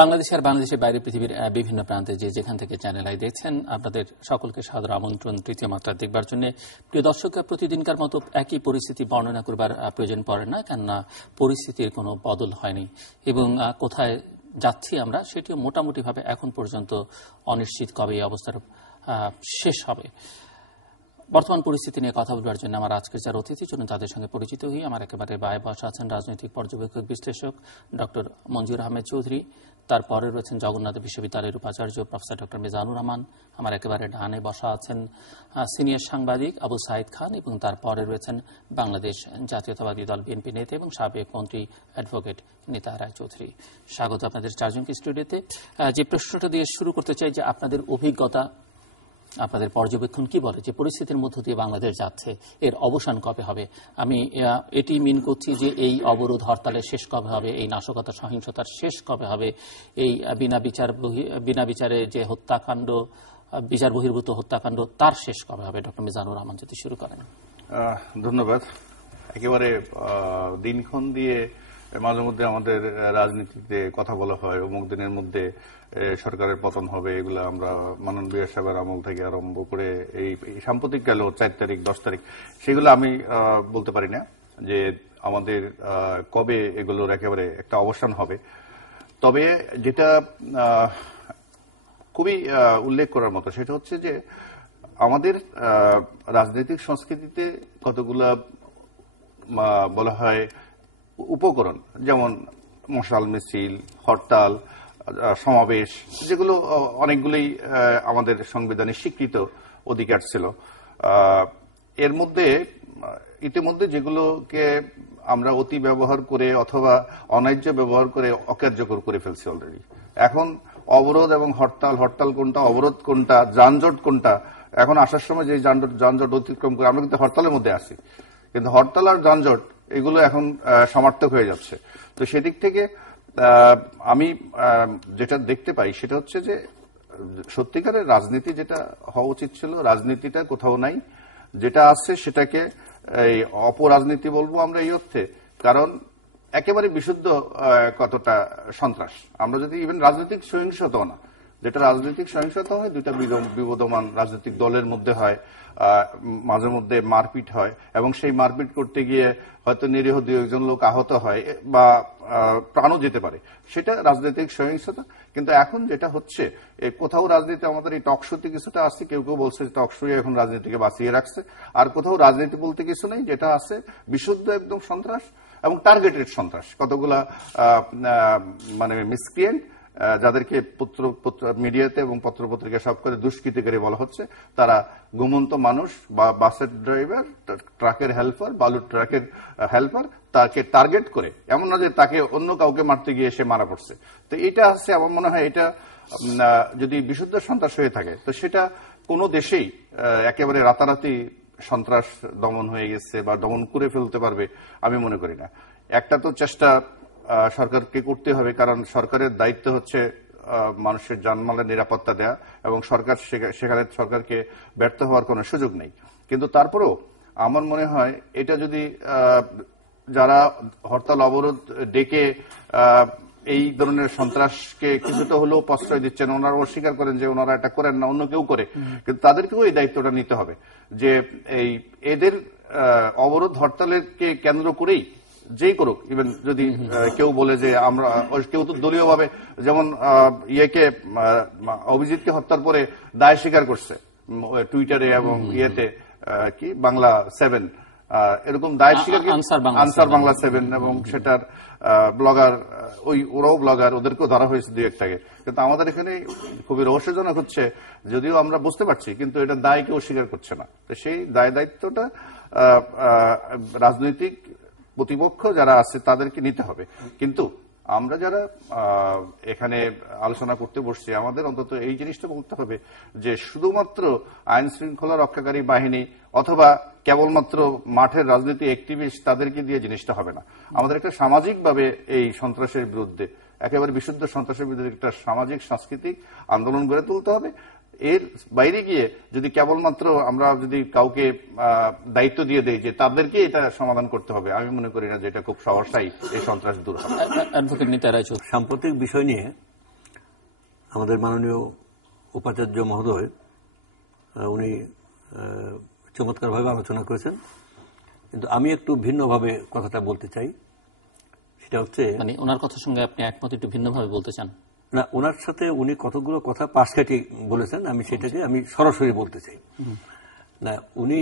বাংলাদেশ আর বাংলাদেশের বাইরে পৃথিবীর বিভিন্ন প্রান্তে যেখান থেকে চ্যানেল আই দেখছেন, আপনাদের সকলকে সাদর আমন্ত্রণ তৃতীয় মাত্রা দেখবার জন্য। প্রিয় দর্শক, প্রতিদিনকার মতো একই পরিস্থিতি বর্ণনা করবার প্রয়োজন পড়ে না, কেননা পরিস্থিতির কোনো বদল হয়নি এবং কোথায় যাচ্ছি আমরা সেটিও মোটামুটিভাবে এখন পর্যন্ত অনিশ্চিত কবে এই অবস্থার শেষ হবে। বর্তমান পরিস্থিতি নিয়ে কথা বলবার জন্য আমার আজকের যারা অতিথি চলুন তাদের সঙ্গে পরিচিত হই। আমার একেবারে বায়ে বসা আছেন রাজনৈতিক পর্যবেক্ষক বিশ্লেষক ডক্টর মঞ্জুর আহমেদ চৌধুরী, তারপরে রয়েছেন জগন্নাথ বিশ্ববিদ্যালয়ের উপাচার্য প্রফেসর ডক্টর মিজানুর রহমান, আমার একেবারে ডানে বসা আছেন সিনিয়র সাংবাদিক আবু সাইদ খান এবং তারপরে রয়েছেন বাংলাদেশ জাতীয়তাবাদী দল বিএনপি নেতা এবং সাবেক মন্ত্রী অ্যাডভোকেট নিতা রায় চৌধুরী। স্বাগত আপনাদের চারজনকে স্টুডিওতে। যে প্রশ্নটা দিয়ে শুরু করতে চাই যে আপনাদের অভিজ্ঞতা, আপনাদের পর্যবেক্ষণ কি বলে যে পরিস্থিতির মধ্য দিয়ে বাংলাদেশ যাচ্ছে, এর অবসান কবে হবে? আমি এটি মিন করছি যে এই অবরোধ হরতালের শেষ কবে হবে, এই নাশকতা সহিংসতার শেষ কবে হবে, এই বিনা বিচারে যে হত্যাকাণ্ড, বিচার বহির্ভূত হত্যাকাণ্ড, তার শেষ কবে হবে? ডক্টর মিজানুর রহমান যদি শুরু করেন। ধন্যবাদ। একেবারে দিনক্ষণ দিয়ে মাঝে মধ্যে আমাদের রাজনীতিতে কথা বলা হয়, অমুক দিনের মধ্যে সরকারের পতন হবে, এগুলো আমরা মাননীয় সাহেবের আমল থেকে আরম্ভ করে এই সাম্প্রতিক গেল 4 তারিখ 10 তারিখ, সেগুলো আমি বলতে পারি না যে আমাদের কবে এগুলোর একেবারে একটা অবসান হবে। তবে যেটা খুবই উল্লেখ করার মতো সেটা হচ্ছে যে আমাদের রাজনৈতিক সংস্কৃতিতে কতগুলা বলা হয় উপকরণ, যেমন মশাল মিছিল, হরতাল, সমাবেশ, যেগুলো অনেকগুলোই আমাদের সংবিধানে স্বীকৃত অধিকার ছিল। এর মধ্যে ইতিমধ্যে যেগুলোকে আমরা অতি ব্যবহার করে অথবা অন্যায্য ব্যবহার করে অকার্যকর করে ফেলছি অলরেডি। এখন অবরোধ এবং হরতাল কোনটা, অবরোধ কোনটা, যানজট কোনটা, এখন আসার সময় যে যানজট অতিক্রম করে আমরা কিন্তু হরতালের মধ্যে আসি, কিন্তু হরতাল আর যানজট এগুলো এখন সমার্থক হয়ে যাচ্ছে। তো সেদিক থেকে আমি যেটা দেখতে পাই সেটা হচ্ছে যে সত্যিকারের রাজনীতি যেটা হওয়া উচিত ছিল, রাজনীতিটা কোথাও নাই। যেটা আছে সেটাকে এই অপরাজনীতি বলবো আমরা এই অর্থে, কারণ একেবারে বিশুদ্ধ কতটা সন্ত্রাস। আমরা যদি ইভেন রাজনৈতিক সহিংসতাও না, যেটা রাজনৈতিক সহিংসতা হয় দুইটা বিবদমান রাজনৈতিক দলের মধ্যে হয়, মাঝে মধ্যে মারপিট হয় এবং সেই মারপিট করতে গিয়ে হয়তো নিরীহ 2-1 লোক আহত হয় বা প্রাণও যেতে পারে, সেটা রাজনৈতিক সহিংসতা। কিন্তু এখন যেটা হচ্ছে কোথাও রাজনীতি আমাদের এই টকশোতে কিছুটা আছে, কেউ কেউ বলছে টকশোই এখন রাজনীতিকে বাঁচিয়ে রাখছে, আর কোথাও রাজনীতি বলতে কিছু নেই, যেটা আছে বিশুদ্ধ একদম সন্ত্রাস এবং টার্গেটেড সন্ত্রাস। কতগুলা মানে মিসক্রিয়েন্ট যাদেরকে মিডিয়াতে এবং পত্রপত্রিকা সব করে দুষ্কৃতিকারী বলা হচ্ছে, তারা ঘুমন্ত মানুষ বা বাসের ড্রাইভার, ট্রাকের হেল্পার, বালুর ট্রাকের হেল্পার, তাকে টার্গেট করে, এমন না যে তাকে অন্য কাউকে মারতে গিয়ে সে মারা পড়ছে। তো এটা আছে, আমার মনে হয় এটা যদি বিশুদ্ধ সন্ত্রাস হয়ে থাকে তো সেটা কোনো দেশেই একেবারে রাতারাতি সন্ত্রাস দমন হয়ে গেছে বা দমন করে ফেলতে পারবে আমি মনে করি না। একটা তো চেষ্টা সরকারকে করতে হবে, কারণ সরকারের দায়িত্ব হচ্ছে মানুষের জানমালের নিরাপত্তা দেয়া এবং সেখানে সরকারকে ব্যর্থ হওয়ার কোনো সুযোগ নেই। কিন্তু তারপরেও আমার মনে হয় এটা যদি যারা হরতাল অবরোধ ডেকে এই ধরনের সন্ত্রাসকে কিছুটা হলেও প্রশ্রয় দিচ্ছেন, ওনারা অস্বীকার করেন যে ওনারা এটা করেন না, অন্য কেউ করে, কিন্তু তাদেরকেও এই দায়িত্বটা নিতে হবে যে এই এদের অবরোধ হরতালকে কেন্দ্র করেই যেই করুক, ইভেন যদি কেউ বলে যে আমরা, কেউ তো দলীয় ভাবে যেমন ইয়েকে অভিজিৎকে হত্যার পরে দায় স্বীকার করছে টুইটারে এবং ইয়েতে কি বাংলা 7 এরকম দায় স্বীকার, আনসার বাংলা 7 এবং সেটার ব্লগার, ওরাও ব্লগার, ওদেরকেও ধরা হয়েছে 2-1টাকে। কিন্তু আমাদের এখানে খুবই রহস্যজনক হচ্ছে, যদিও আমরা বুঝতে পারছি কিন্তু এটা দায় কেউ স্বীকার করছে না। তো সেই দায়িত্বটা রাজনৈতিক প্রতিপক্ষ যারা আছে তাদেরকে নিতে হবে। কিন্তু আমরা যারা এখানে আলোচনা করতে বসছি আমাদের অন্তত এই জিনিসটা বলতে হবে যে শুধুমাত্র আইন শৃঙ্খলা রক্ষাকারী বাহিনী অথবা কেবলমাত্র মাঠের রাজনীতি অ্যাক্টিভিস্ট তাদেরকে দিয়ে জিনিসটা হবে না। আমাদের একটা সামাজিকভাবে এই সন্ত্রাসের বিরুদ্ধে, একেবারে বিশুদ্ধ সন্ত্রাসের বিরুদ্ধে একটা সামাজিক সাংস্কৃতিক আন্দোলন গড়ে তুলতে হবে। এর বাইরে গিয়ে যদি কেবলমাত্র আমরা যদি কাউকে দায়িত্ব দিয়ে দেই যে তাদেরকে এটা সমাধান করতে হবে, আমি মনে করি না যে এটা খুব সহসাই এই সন্ত্রাস দূর হবে। সাম্প্রতিক বিষয় নিয়ে আমাদের মাননীয় উপাচার্য মহোদয় উনি চমৎকারভাবে আলোচনা করেছেন, কিন্তু আমি একটু ভিন্নভাবে কথাটা বলতে চাই। সেটা হচ্ছে মানে ওনার কথার সঙ্গে আপনি একমত, একটু ভিন্নভাবে বলতে চান? না, ওনার সাথে উনি কতগুলো কথা পাশ কাটি বলেছেন, আমি সেটাকে আমি সরাসরি বলতে চাই। না, উনি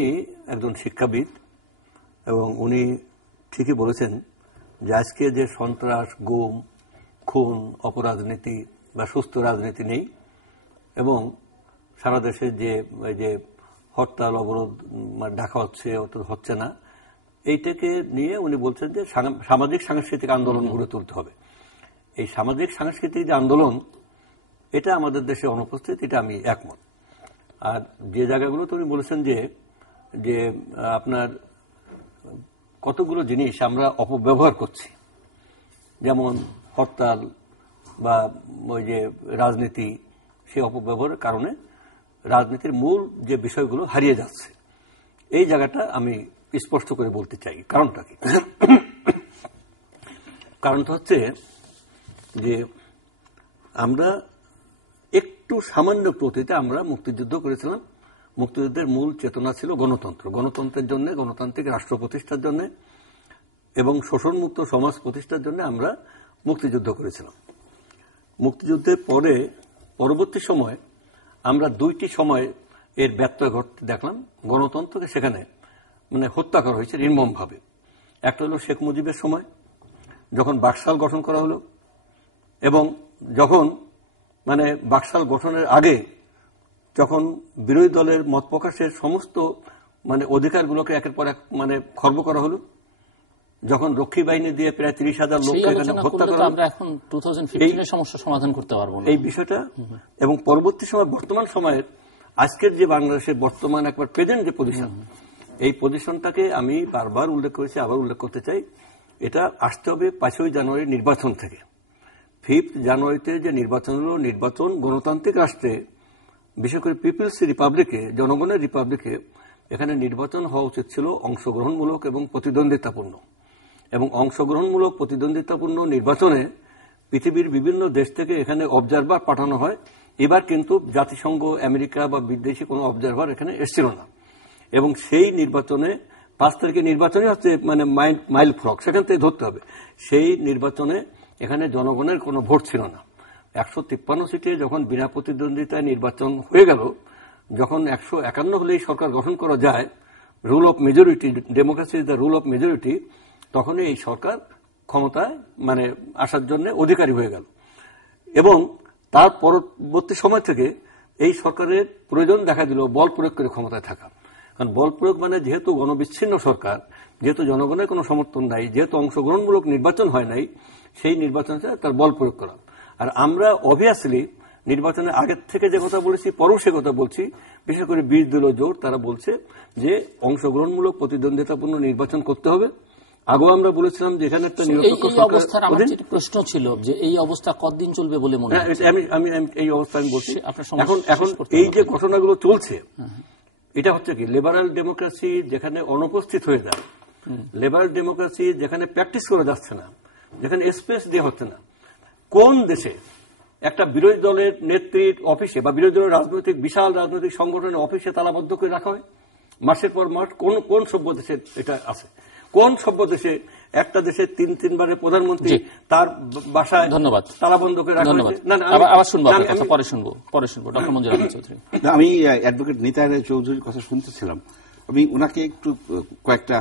একজন শিক্ষাবিদ এবং উনি ঠিকই বলেছেন যে আজকে যে সন্ত্রাস, গুম, খুন, অপরাজনীতি বা সুস্থ রাজনীতি নেই, এবং সারা দেশে যে হরতাল অবরোধ ডাকা হচ্ছে না, এইটাকে নিয়ে উনি বলছেন যে সামাজিক সাংস্কৃতিক আন্দোলন গড়ে তুলতে হবে। এই সামাজিক সাংস্কৃতিক যে আন্দোলন, এটা আমাদের দেশে অনুপস্থিত, এটা আমি একমত। আর যে জায়গাগুলো উনি বলেছেন যে আপনার কতগুলো জিনিস আমরা অপব্যবহার করছি, যেমন হরতাল বা ওই যে রাজনীতি, সেই অপব্যবহারের কারণে রাজনীতির মূল যে বিষয়গুলো হারিয়ে যাচ্ছে, এই জায়গাটা আমি স্পষ্ট করে বলতে চাই। কারণটা কি? কারণটা হচ্ছে যে আমরা একটু সামান্য প্রতিতে আমরা মুক্তিযুদ্ধ করেছিলাম। মুক্তিযুদ্ধের মূল চেতনা ছিল গণতন্ত্র, গণতন্ত্রের জন্য, গণতান্ত্রিক রাষ্ট্র প্রতিষ্ঠার জন্য এবং শোষণমুক্ত সমাজ প্রতিষ্ঠার জন্য আমরা মুক্তিযুদ্ধ করেছিলাম। মুক্তিযুদ্ধের পরবর্তী সময় আমরা দুইটি সময় এর ব্যত্যয় ঘটতে দেখলাম। গণতন্ত্রকে সেখানে হত্যা করা হয়েছে নির্মমভাবে। একটা হলো শেখ মুজিবের সময়, যখন বাকশাল গঠন করা হলো, এবং যখন বাকশাল গঠনের আগে যখন বিরোধী দলের মত প্রকাশের সমস্ত অধিকারগুলোকে একের পর এক খর্ব করা হলো, যখন রক্ষী বাহিনী দিয়ে প্রায় 30,000 লোককে হত্যা করা, আমরা এখন 2015 সমস্যা সমাধান করতে পারবো না এই বিষয়টা। এবং পরবর্তী সময় বর্তমান সময়ের আজকের যে বাংলাদেশের বর্তমান একবার প্রেজেন্ট যে পজিশন, এই পজিশনটাকে আমি বারবার উল্লেখ করেছি, আবার উল্লেখ করতে চাই। এটা আসতে হবে 5ই জানুয়ারি নির্বাচন থেকে। 5th জানুয়ারিতে যে নির্বাচন হলো, নির্বাচন গণতান্ত্রিক রাষ্ট্রে, বিশেষ করে পিপলস রিপাবলিকে, জনগণের রিপাবলিকে, এখানে নির্বাচন হওয়া উচিত ছিল অংশগ্রহণমূলক এবং প্রতিদ্বন্দ্বিতাপূর্ণ। এবং অংশগ্রহণমূলক প্রতিদ্বন্দ্বিতাপূর্ণ নির্বাচনে পৃথিবীর বিভিন্ন দেশ থেকে এখানে অবজারভার পাঠানো হয়। এবার কিন্তু জাতিসংঘ, আমেরিকা বা বিদেশি কোনো অবজারভার এখানে এসেছিল না। এবং সেই নির্বাচনে 5 তারিখে নির্বাচনই হচ্ছে মাইল ফ্রক, সেখান থেকে ধরতে হবে। সেই নির্বাচনে এখানে জনগণের কোনো ভোট ছিল না। 153 সিটে যখন বিনা প্রতিদ্বন্দ্বিতায় নির্বাচন হয়ে গেল, যখন 151 হলেই সরকার গঠন করা যায়, rule of majority, democracy is the rule of majority, তখনই এই সরকার ক্ষমতায় আসার জন্য অধিকারী হয়ে গেল। এবং তার পরবর্তী সময় থেকে এই সরকারের প্রয়োজন দেখা দিল বল প্রয়োগ করে ক্ষমতায় থাকা। কারণ বল প্রয়োগ যেহেতু গণবিচ্ছিন্ন সরকার, যেহেতু জনগণের কোনো সমর্থন নাই, যেহেতু অংশগ্রহণমূলক নির্বাচন হয় নাই, সেই নির্বাচনে তার বল প্রয়োগ করা। আর আমরা অবভিয়াসলি নির্বাচনের আগের থেকে যে কথা বলেছি, পরেও সে কথা বলছি, বিশেষ করে 20 দলীয় জোট, তারা বলছে যে অংশগ্রহণমূলক প্রতিদ্বন্দ্বিতাপূর্ণ নির্বাচন করতে হবে। আগেও আমরা বলেছিলাম যে এখানে একটা নিরপেক্ষ সরকার। প্রশ্ন ছিল যে এই অবস্থা কতদিন চলবে বলে মনে হয়? আমি এই অবস্থা আমি বলছি। এখন এই যে ঘটনাগুলো চলছে, এটা হচ্ছে কি লিবারাল ডেমোক্রেসি যেখানে অনুপস্থিত হয়ে যায়, লিবারাল ডেমোক্রেসি যেখানে প্র্যাকটিস করা যাচ্ছে না, যেখানে স্পেস দেওয়া হচ্ছে না। কোন দেশে একটা বিরোধী দলের নেত্রীর অফিসে বা বিরোধী দলের রাজনৈতিক বিশাল রাজনৈতিক সংগঠনের অফিসে তালাবদ্ধ করে রাখা হয় মাসের পর মাস? কোন সভ্য দেশে এটা আছে? কোন সভ্য দেশে একটা দেশের 3-3বারের প্রধানমন্ত্রী তার বাসায় ধন্যবাদ তালাবন্ধ করে রাখা হয়েছে? ডক্টর মঞ্জুর আহমেদ চৌধুরী। আমি অ্যাডভোকেট নিতা রায় চৌধুরীর কথা শুনতেছিলাম। আমি উনাকে একটু কয়েকটা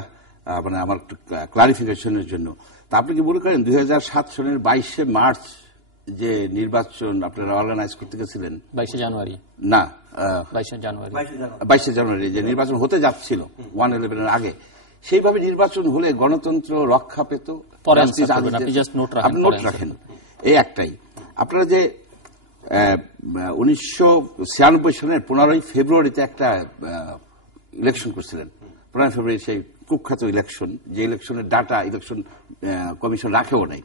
আমার একটু ক্লারিফিকেশনের জন্য, তা আপনি কি মনে করেন 2007 সনের 22শে মার্চ যে নির্বাচন আপনারা অর্গানাইজ করতে গেছিলেন, 22শে জানুয়ারি না 22শে জানুয়ারি যে নির্বাচন হতে যাচ্ছিল 1/11 আগে, সেইভাবে নির্বাচন হলে গণতন্ত্র রক্ষা পেত? আপনি নোট রাখেন। এই একটাই, আপনারা যে 1996 সনের 15ই ফেব্রুয়ারিতে একটা ইলেকশন করছিলেন, 15 ফেব্রুয়ারি, সেই কুখ্যাত ইলেকশন, যে ইলেকশনের ডাটা ইলেকশন কমিশন রাখেও নাই,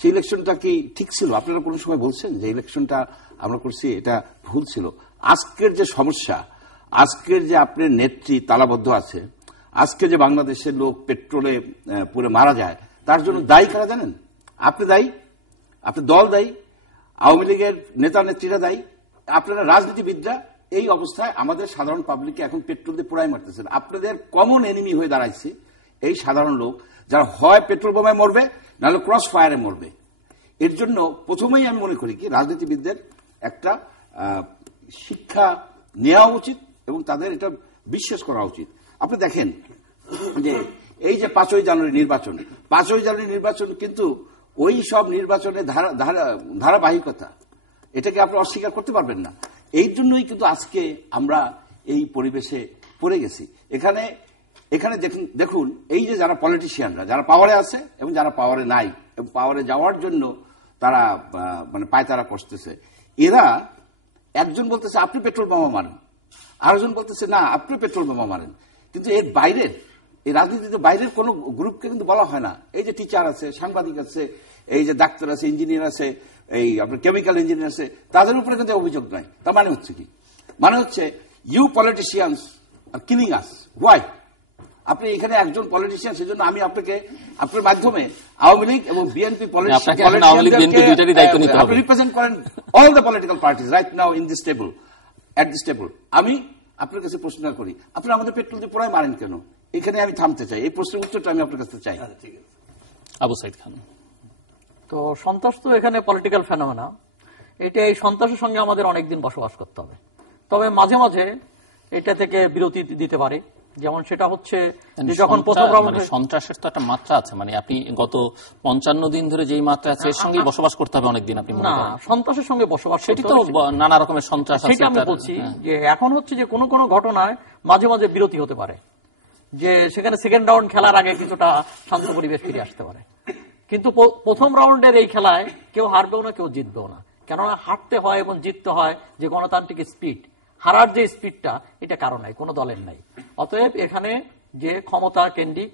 সেই ইলেকশনটা কি ঠিক ছিল? আপনারা কোন সময় বলছেন যে ইলেকশনটা আমরা করছি এটা ভুল ছিল? আজকের যে সমস্যা, আজকের যে আপনার নেত্রী তালাবদ্ধ আছে, আজকে যে বাংলাদেশের লোক পেট্রোলে পুড়ে মারা যায়, তার জন্য দায়ী কারা জানেন? আপনি দায়ী, আপনার দল দায়ী, আওয়ামী লীগের নেতা নেত্রীরা দায়ী, আপনারা রাজনীতিবিদরা এই অবস্থায় আমাদের সাধারণ পাবলিককে এখন পেট্রোল দিয়ে পোড়াই মারতেছেন। আপনাদের কমন এনিমি হয়ে দাঁড়াইছে এই সাধারণ লোক, যারা হয় পেট্রোল বোমায় মরবে নাহলে ক্রস ফায়ারে মরবে। এর জন্য প্রথমেই আমি মনে করি কি রাজনীতিবিদদের একটা শিক্ষা নেওয়া উচিত এবং তাদের এটা বিশ্বাস করা উচিত। আপনি দেখেন যে এই যে 5ই জানুয়ারি নির্বাচন, 5ই জানুয়ারি নির্বাচন কিন্তু ওই সব নির্বাচনের ধারাবাহিকতা, এটাকে আপনি অস্বীকার করতে পারবেন না। এই জন্যই কিন্তু আজকে আমরা এই পরিবেশে পড়ে গেছি। এখানে দেখুন এই যে যারা পলিটিশিয়ানরা, যারা পাওয়ারে আছে এবং যারা পাওয়ারে নাই এবং পাওয়ারে যাওয়ার জন্য তারা মানে পায়তারা করতেছে, এরা একজন বলতেছে আপনি পেট্রোল বোমা মারেন, আরেকজন বলতেছে না আপনি পেট্রোল বোমা মারেন। কিন্তু এর বাইরের, এই রাজনীতিতে বাইরের কোন গ্রুপকে কিন্তু বলা হয় না। এই যে টিচার আছে, সাংবাদিক আছে, এই যে ডাক্তার আছে, ইঞ্জিনিয়ার আছে, এই আপনার কেমিক্যাল ইঞ্জিনিয়ার আছে, তাদের উপরে কিন্তু অভিযোগ নাই। তার মানে হচ্ছে কি? মানে হচ্ছে you politicians are killing us. Why? আপনি এখানে একজন পলিটিশিয়ান, সেজন্য আমি আপনাকে আপনার মাধ্যমে আওয়ামী লীগ এবং বিএনপি আপনি রিপ্রেজেন্ট করেন all the political parties right now in this table, at this table. আমি আপনার কাছে প্রশ্ন করি, আপনি আমাদের পেট্রোল দিয়ে পোড়ায় মারেন কেন? এখানে আমি থামতে চাই, এই প্রশ্নের উত্তরটা আমি আপনার কাছে চাই। আবু সাইদ খান। তো সন্ত্রাস তো এখানে পলিটিক্যাল ফেনোমেনা, এটা এই সন্ত্রাসের সঙ্গে আমাদের অনেকদিন বসবাস করতে হবে। তবে মাঝে মাঝে এটা থেকে বিরতি দিতে পারে, যেমন সেটা হচ্ছে যখন প্রথম সন্ত্রাসের তো একটা মাত্রা আছে, মানে আপনি গত 55 দিন ধরে যেই মাত্রা আছে এর সঙ্গে বসবাস করতে হবে অনেকদিন। আপনি না, সন্ত্রাসের সঙ্গে বসবাস সেটি তো নানা রকমের সন্ত্রাস আছে। সেটা আমি বলছি যে এখন হচ্ছে যে কোন কোন ঘটনায় মাঝে মাঝে বিরতি হতে পারে, যে সেখানে সেকেন্ড রাউন্ড খেলার আগে কিছুটা শান্ত পরিবেশ ফিরে আসতে পারে। কিন্তু প্রথম রাউন্ডের এই খেলায় কেউ হারবেও না, কেউ জিতবেও না। কেননা হারতে হয় এবং জিততে হয় যে গণতান্ত্রিক স্পিড, হারার যে স্পিডটা এটা কারো নাই, কোনো দলের নাই। অতএব এখানে যে ক্ষমতা কেন্দ্রিক,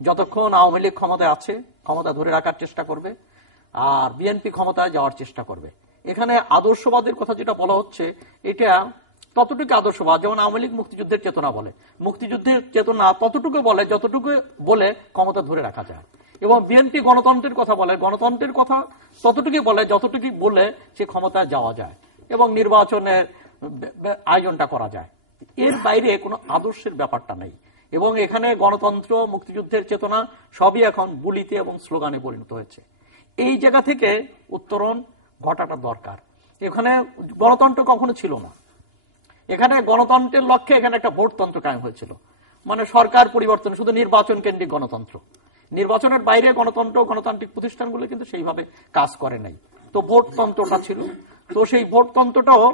যতক্ষণ আওয়ামী লীগ ক্ষমতায় আছে ক্ষমতা ধরে রাখার চেষ্টা করবে, আর বিএনপি ক্ষমতায় যাওয়ার চেষ্টা করবে। এখানে আদর্শবাদের কথা যেটা বলা হচ্ছে, এটা ততটুকু আদর্শবাদ যেমন আওয়ামী লীগ মুক্তিযুদ্ধের চেতনা বলে, মুক্তিযুদ্ধের চেতনা ততটুকু বলে যতটুকু বলে ক্ষমতা ধরে রাখা যায়। এবং বিএনপি গণতন্ত্রের কথা বলে, গণতন্ত্রের কথা ততটুকু বলে যতটুকু বলে সে ক্ষমতায় যাওয়া যায় এবং নির্বাচনের আয়োজনটা করা যায়। এর বাইরে কোনো আদর্শের ব্যাপারটা নেই। এবং এখানে গণতন্ত্র, মুক্তিযুদ্ধের চেতনা সবই এখন বুলিতে এবং স্লোগানে পরিণত হয়েছে। এই জায়গা থেকে উত্তরণ ঘটাটা দরকার। এখানে গণতন্ত্র কখনো ছিল না। এখানে গণতন্ত্রের লক্ষ্যে এখানে একটা ভোটতন্ত্র কায়েম হয়েছিল, মানে সরকার পরিবর্তন, শুধু নির্বাচন কেন্দ্রিক গণতন্ত্র। নির্বাচনের বাইরে গণতন্ত্র, গণতান্ত্রিক প্রতিষ্ঠানগুলো কিন্তু সেইভাবে কাজ করে নাই। তো ভোটতন্ত্রটা ছিল, তো সেই ভোটতন্ত্রটাও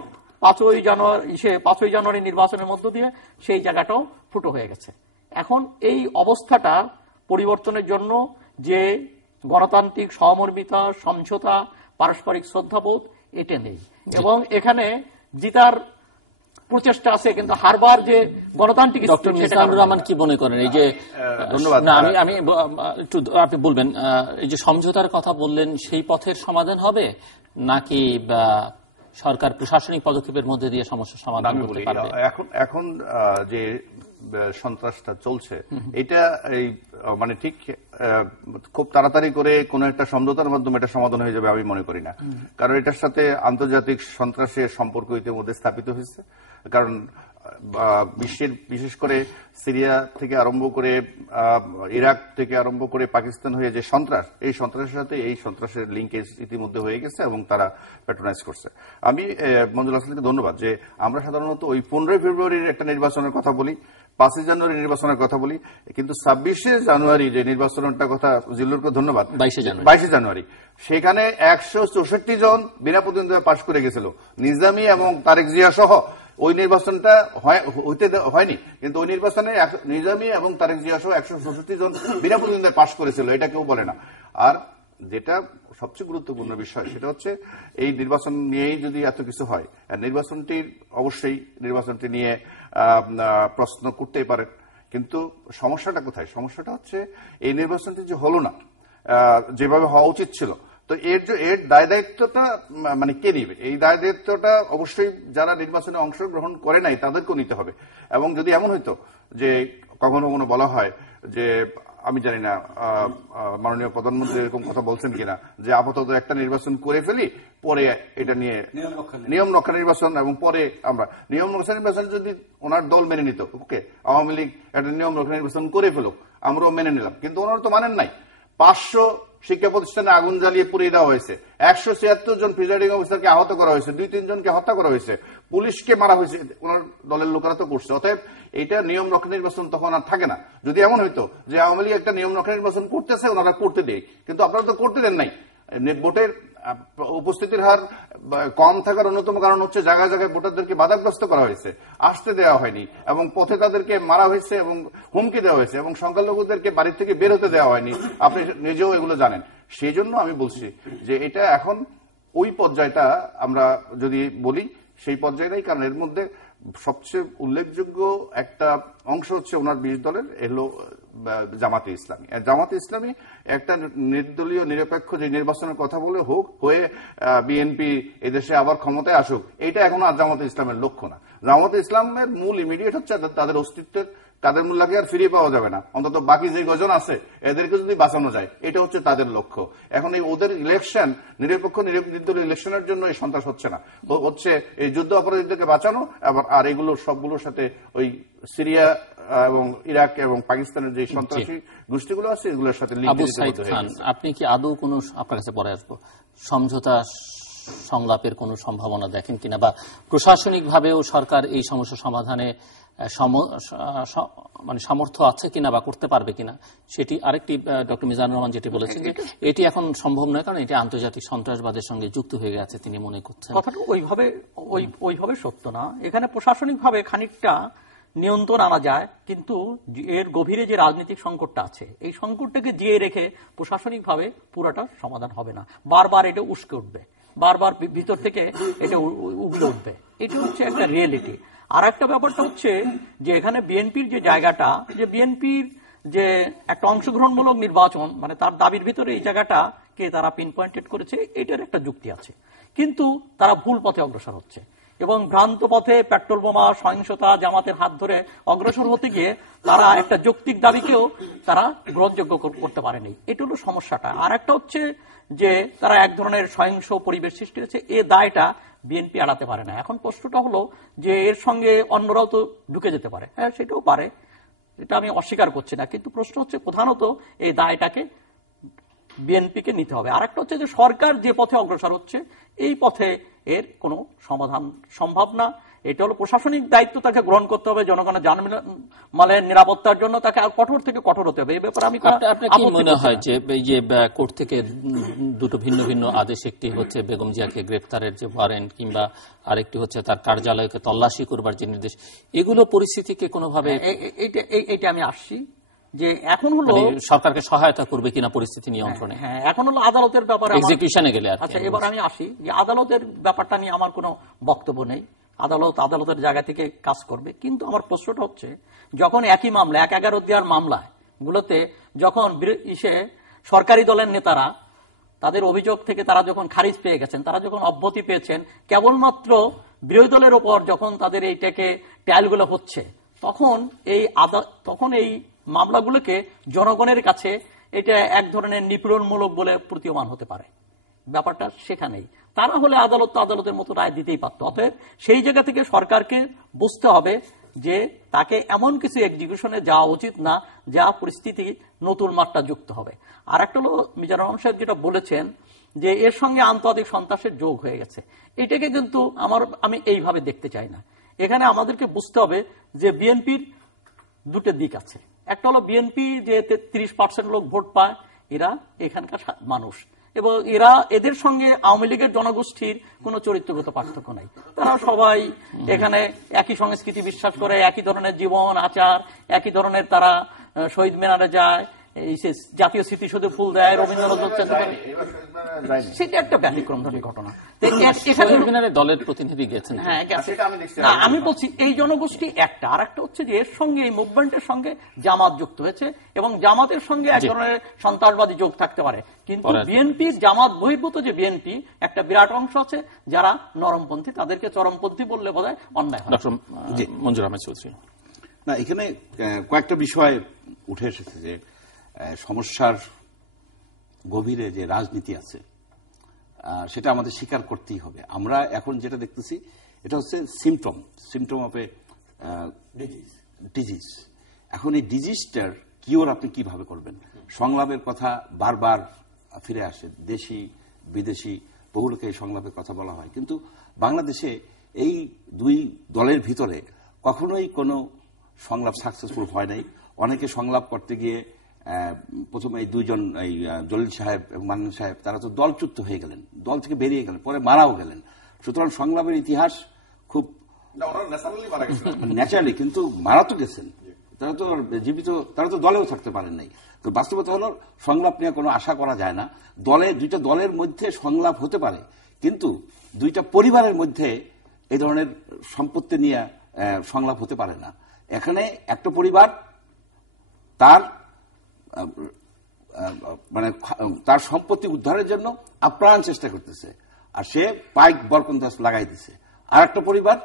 5ই জানুয়ারি নির্বাচনের মধ্য দিয়ে সেই জায়গাটাও ফুটো হয়ে গেছে। এখন এই অবস্থাটা পরিবর্তনের জন্য যে গণতান্ত্রিক সহমর্মিতা, সমঝোতা, পারস্পরিক শ্রদ্ধাবোধ এটা নেই। এবং এখানে জিতার প্রচেষ্টা আছে, কিন্তু হারবার যে গণতান্ত্রিক ডক্টর মিজানুর রহমান কি মনে করেন? এই যে ধন্যবাদ। আমি একটু আপনি বলবেন, এই যে সমঝোতার কথা বললেন, সেই পথের সমাধান হবে নাকি সরকার প্রশাসনিক পদক্ষেপের মধ্যে দিয়ে সমস্যার সমাধান করতে পারবে? এখন যে সন্ত্রাসটা চলছে এটা এই মানে ঠিক খুব তাড়াতাড়ি করে কোন একটা সমঝোতার মাধ্যমে এটা সমাধান হয়ে যাবে আমি মনে করি না। কারণ এটার সাথে আন্তর্জাতিক সন্ত্রাসের সম্পর্ক ইতিমধ্যে স্থাপিত হয়েছে। কারণ বিশ্বের বিশেষ করে সিরিয়া থেকে আরম্ভ করে ইরাক থেকে আরম্ভ করে পাকিস্তান হয়ে যে সন্ত্রাস, এই সন্ত্রাসের সাথে এই সন্ত্রাসের লিঙ্কেজ ইতিমধ্যে হয়ে গেছে এবং তারা প্যাট্রোনাইজ করছে। আমি মঞ্জুল হাসানকে ধন্যবাদ যে আমরা সাধারণত ওই 15 ফেব্রুয়ারির একটা নির্বাচনের কথা বলি, 5 জানুয়ারি নির্বাচনের কথা বলি, কিন্তু 26 জানুয়ারি যে নির্বাচনটার কথা, জিল্লুরকে ধন্যবাদ, 22 জানুয়ারি সেখানে 164 জন বিনা প্রতিদ্বন্দ্বিতায় পাশ করে গেছিল। নিজামী এবং তারেক জিয়া সহ ওই নির্বাচনটা হইতে হয়নি, কিন্তু ওই নির্বাচনে নিজামী এবং তারেক জিয়া সহ 164 জন বিনা প্রতিদ্বন্দ্বিতায় পাশ করেছিল, এটা কেউ বলে না। আর যেটা সবচেয়ে গুরুত্বপূর্ণ বিষয় সেটা হচ্ছে এই নির্বাচন নিয়েই যদি এত কিছু হয়, অবশ্যই নির্বাচনটি নিয়ে প্রশ্ন করতেই পারেন, কিন্তু সমস্যাটা কোথায়? সমস্যাটা হচ্ছে এই নির্বাচনটি যে হলো না যেভাবে হওয়া উচিত ছিল, তো এর দায় দায়িত্বটা মানে কে নিবে? এই দায় দায়িত্বটা অবশ্যই যারা নির্বাচনে অংশগ্রহণ করে নাই তাদেরকেও নিতে হবে। এবং যদি এমন হইতো যে কখনো কখনো বলা হয় যে আমি জানি না মাননীয় প্রধানমন্ত্রী এরকম কথা বলছেন কিনা যে আপাতত একটা নির্বাচন করে ফেলি, পরে এটা নিয়ে নিয়ম রক্ষা নির্বাচন, এবং পরে আমরা নিয়ম রক্ষা নির্বাচন যদি ওনার দল মেনে নিত, ওকে আওয়ামী লীগ একটা নিয়ম রক্ষা নির্বাচন করে ফেলুক, আমরাও মেনে নিলাম, কিন্তু ওনারা তো মানেন নাই। 500 শিক্ষা প্রতিষ্ঠানে আগুন জ্বালিয়ে পুড়িয়ে দেওয়া হয়েছে, 176 জন প্রিজাইডিং অফিসারকে আহত করা হয়েছে, 2-3 জনকে হত্যা করা হয়েছে, পুলিশকে মারা হয়েছে, ওনার দলের লোকেরা তো করছে। অতএব এটা নিয়ম রক্ষা নির্বাচন তখন আর থাকে না। যদি এমন হইতো যে আওয়ামী লীগ একটা নিয়ম রক্ষা নির্বাচন করতেছে, ওনারা করতে দেয়, কিন্তু আপনারা তো করতে দেন নাই। ভোটের উপস্থিতির হার কম থাকার অন্যতম কারণ হচ্ছে জায়গায় জায়গায় ভোটারদেরকে বাধাগ্রস্ত করা হয়েছে, আসতে দেওয়া হয়নি, এবং পথে তাদেরকে মারা হয়েছে এবং হুমকি দেওয়া হয়েছে, এবং সংখ্যালঘুদেরকে বাড়ি থেকে বের হতে দেওয়া হয়নি। আপনি নিজেও এগুলো জানেন। সেই জন্য আমি বলছি যে এটা এখন ওই পর্যায়টা আমরা যদি বলি সেই পর্যায়টাই, কারণ এর মধ্যে সবচেয়ে উল্লেখযোগ্য একটা অংশ হচ্ছে ওনার 20 দলের এলো জামাতে ইসলামী। জামাতে ইসলামী একটা নির্দলীয় নিরপেক্ষ যে নির্বাচনের কথা বলে হোক হয়ে বিএনপি এদেশে আবার ক্ষমতায় আসুক, এটা এখন আর জামাতে ইসলামের লক্ষ্য না। জামাতে ইসলামের মূল ইমিডিয়েট হচ্ছে তাদের অস্তিত্বের, তাদের মূল্যকে আর ফিরিয়ে পাওয়া যাবে না, অন্তত বাকি যে গজন আছে এদেরকে যদি বাঁচানো যায়, এটা হচ্ছে তাদের লক্ষ্য। এখন এই ওদের ইলেকশন, নিরপেক্ষ নির্দলীয় ইলেকশনের জন্য এই সন্ত্রাস হচ্ছে না, হচ্ছে এই যুদ্ধ অপরাধীদেরকে বাঁচানো, আর এগুলো সবগুলোর সাথে ওই সিরিয়া এবং ইরাক এবং পাকিস্তানের যে সন্ত্রাসী গোষ্ঠীগুলো আছে এগুলোর সাথে লিঙ্ক দিতে হচ্ছে। আপনি কি আদৌ কোনো, আপনার কাছে পরে আসবো, সমঝোতা সংলাপের কোনো সম্ভাবনা দেখেন কিনা, বা প্রশাসনিকভাবেও সরকার এই সমস্যা সমাধানে মানে সামর্থ্য আছে কিনা বা করতে পারবে কিনা, সেটি আরেকটি ডক্টর মিজানুর রহমান যেটি বলেছেন যে এটি এখন সম্ভব নয়, কারণ এটি আন্তর্জাতিক সন্ত্রাসবাদের সঙ্গে যুক্ত হয়ে গেছে তিনি মনে করছেন। কথাটা ওইভাবে সত্য না। এখানে প্রশাসনিকভাবে খানিকটা নিয়ন্ত্রণ আনা যায়, কিন্তু এর গভীরে যে রাজনৈতিক সংকটটা আছে, এই সংকটটাকে জিয়ে রেখে প্রশাসনিকভাবে পুরাটা সমাধান হবে না। বারবার এটা উস্কে উঠবে, বারবার ভিতর থেকে এটা উগলে উঠবে। এটা হচ্ছে একটা রিয়েলিটি। আর একটা ব্যাপারটা হচ্ছে যে এখানে বিএনপির যে জায়গাটা, যে বিএনপির যে একটা অংশগ্রহণমূলক নির্বাচন, মানে তার দাবির ভিতরে এই জায়গাটাকে তারা পিন পয়েন্টেড করেছে, এটার একটা যুক্তি আছে, কিন্তু তারা ভুল পথে অগ্রসর হচ্ছে এবং ভ্রান্ত পথে পেট্রোল বোমা, সহিংসতা, জামাতের হাত ধরে অগ্রসর হতে গিয়ে তারা একটা যৌক্তিক দাবিকেও তারা গ্রহণযোগ্য করতে পারেনি। এটা হলো সমস্যাটা। আর একটা হচ্ছে যে তারা এক ধরনের সহিংস পরিবেশ সৃষ্টি হয়েছে, এ দায়টা বিএনপি এড়াতে পারে না। এখন প্রশ্নটা হলো যে এর সঙ্গে অন্যরাও তো ঢুকে যেতে পারে, হ্যাঁ সেটাও পারে, এটা আমি অস্বীকার করছি না, কিন্তু প্রশ্ন হচ্ছে প্রধানত এই দায়টাকে বিএনপিকে নিতে হবে। আর একটা হচ্ছে যে সরকার যে পথে অগ্রসর হচ্ছে এই পথে এর কোনো সমাধান সম্ভব না। এটা হলো প্রশাসনিক দায়িত্ব, তাকে গ্রহণ করতে হবে, জনগণের জানমালের নিরাপত্তার জন্য তাকে কঠোর থেকে কঠোর হতে হবে। এই ব্যাপারে আমি আপনার কি মনে হয় যে এই যে কোর্ট থেকে দুটো ভিন্ন ভিন্ন আদেশ, একটি হচ্ছে বেগম জিয়াকে গ্রেফতারের যে ওয়ারেন্ট, কিংবা আরেকটি হচ্ছে তার কার্যালয়কে তল্লাশি করবার যে নির্দেশ, এগুলো পরিস্থিতিকে কোনোভাবে, এইটা আমি আসছি যে এখন হলো সরকারকে সহায়তা করবে কিনা পরিস্থিতি নিয়ন্ত্রণে। হ্যাঁ, এখন হলো আদালতের ব্যাপারে, এক্সিকিউশনে গেলে। আচ্ছা, এবার আমি আসি যে আদালতের ব্যাপারটা নিয়ে আমার কোনো বক্তব্য নেই, আদালতের জায়গা থেকে কাজ করবে। কিন্তু আমার প্রশ্নটা হচ্ছে যখন একই মামলা 1-11 দেওয়ার মামলায় গুলোতে যখন সরকারি দলের নেতারা তাদের অভিযোগ থেকে তারা যখন খারিজ পেয়ে গেছেন, তারা যখন অব্যাহতি পেয়েছেন, কেবলমাত্র বিরোধী দলের ওপর যখন তাদের এইটাকে ট্রায়ালগুলো হচ্ছে, তখন এই মামলাগুলোকে জনগণের কাছে এটা এক ধরনের নিপীড়নমূলক বলে প্রতীয়মান হতে পারে। ব্যাপারটা সেখানেই। তারা হলে আদালত তো আদালতের মতো রায় দিতেই পারত। অতএব সেই জায়গা থেকে সরকারকে বুঝতে হবে যে তাকে এমন কিছু এক্সিকিউশনে যাওয়া উচিত না যা পরিস্থিতি নতুন মাত্রা যুক্ত হবে। আর একটা হলো মিজানুর রহমান সাহেব যেটা বলেছেন যে এর সঙ্গে আন্তর্জাতিক সন্ত্রাসের যোগ হয়ে গেছে, এটাকে কিন্তু আমি এইভাবে দেখতে চাই না। এখানে আমাদেরকে বুঝতে হবে যে বিএনপির দুটো দিক আছে। একটা হলো বিএনপি যে 30% লোক ভোট পায়, এরা এখানকার মানুষ, এবং এদের সঙ্গে আওয়ামী লীগের জনগোষ্ঠীর কোনো চরিত্রগত পার্থক্য নাই। তারা সবাই এখানে একই সংস্কৃতি বিশ্বাস করে, একই ধরনের জীবন আচার, একই ধরনের, তারা শহীদ মিনারে যায়, জাতীয় স্মৃতিসৌধে ফুল দেয়, রবীন্দ্রনাথ সেটা একটা ব্যতিক্রমধর্মী ঘটনা। দলের প্রতিনিধি গেছেন, হ্যাঁ গেছে। আমি বলছি এই জনগোষ্ঠী একটা। আর একটা হচ্ছে যে এর সঙ্গে এই মুভমেন্টের সঙ্গে জামাত যুক্ত হয়েছে, এবং জামাতের সঙ্গে এক ধরনের সন্ত্রাসবাদী যোগ থাকতে পারে। কিন্তু বিএনপির জামাত বহির্ভূত যে বিএনপি একটা বিরাট অংশ আছে যারা নরমপন্থী, তাদেরকে চরমপন্থী বললে বোধহয় অন্যায় হয়। মঞ্জুর আহমেদ চৌধুরী। না, এখানে কয়েকটা বিষয় উঠে এসেছে যে সমস্যার গভীরে যে রাজনীতি আছে সেটা আমাদের স্বীকার করতেই হবে। আমরা এখন যেটা দেখতেছি এটা হচ্ছে সিমটম অফ এ ডিজিজ। এখন এই ডিজিজটার কিওর আপনি কিভাবে করবেন? সংলাপের কথা বারবার ফিরে আসে, দেশি বিদেশি বহু লোকে এই সংলাপের কথা বলা হয়, কিন্তু বাংলাদেশে এই দুই দলের ভিতরে কখনোই কোনো সংলাপ সাকসেসফুল হয় নাই। অনেকে সংলাপ করতে গিয়ে প্রথমে এই দুইজন এই জলিল সাহেব এবং মান্নান সাহেব তারা তো দলচ্যুত হয়ে গেলেন, দল থেকে বেরিয়ে গেলেন, পরে মারাও গেলেন। সুতরাং সংলাপের ইতিহাস খুব ন্যাচারালি, কিন্তু মারা তো গেছেন, তারা তো জীবিত, তারা তো দলেও থাকতে পারেন নাই। তো বাস্তবতা হলো সংলাপ নিয়ে কোনো আশা করা যায় না। দুইটা দলের মধ্যে সংলাপ হতে পারে, কিন্তু দুইটা পরিবারের মধ্যে এই ধরনের সম্পত্তি নিয়ে সংলাপ হতে পারে না। এখানে একটা পরিবার তার মানে তার সম্পত্তি উদ্ধারের জন্য আপ্রাণ চেষ্টা করতেছে, আর সে পাইক বরকন্দাজ লাগাই দিছে। আর একটা পরিবার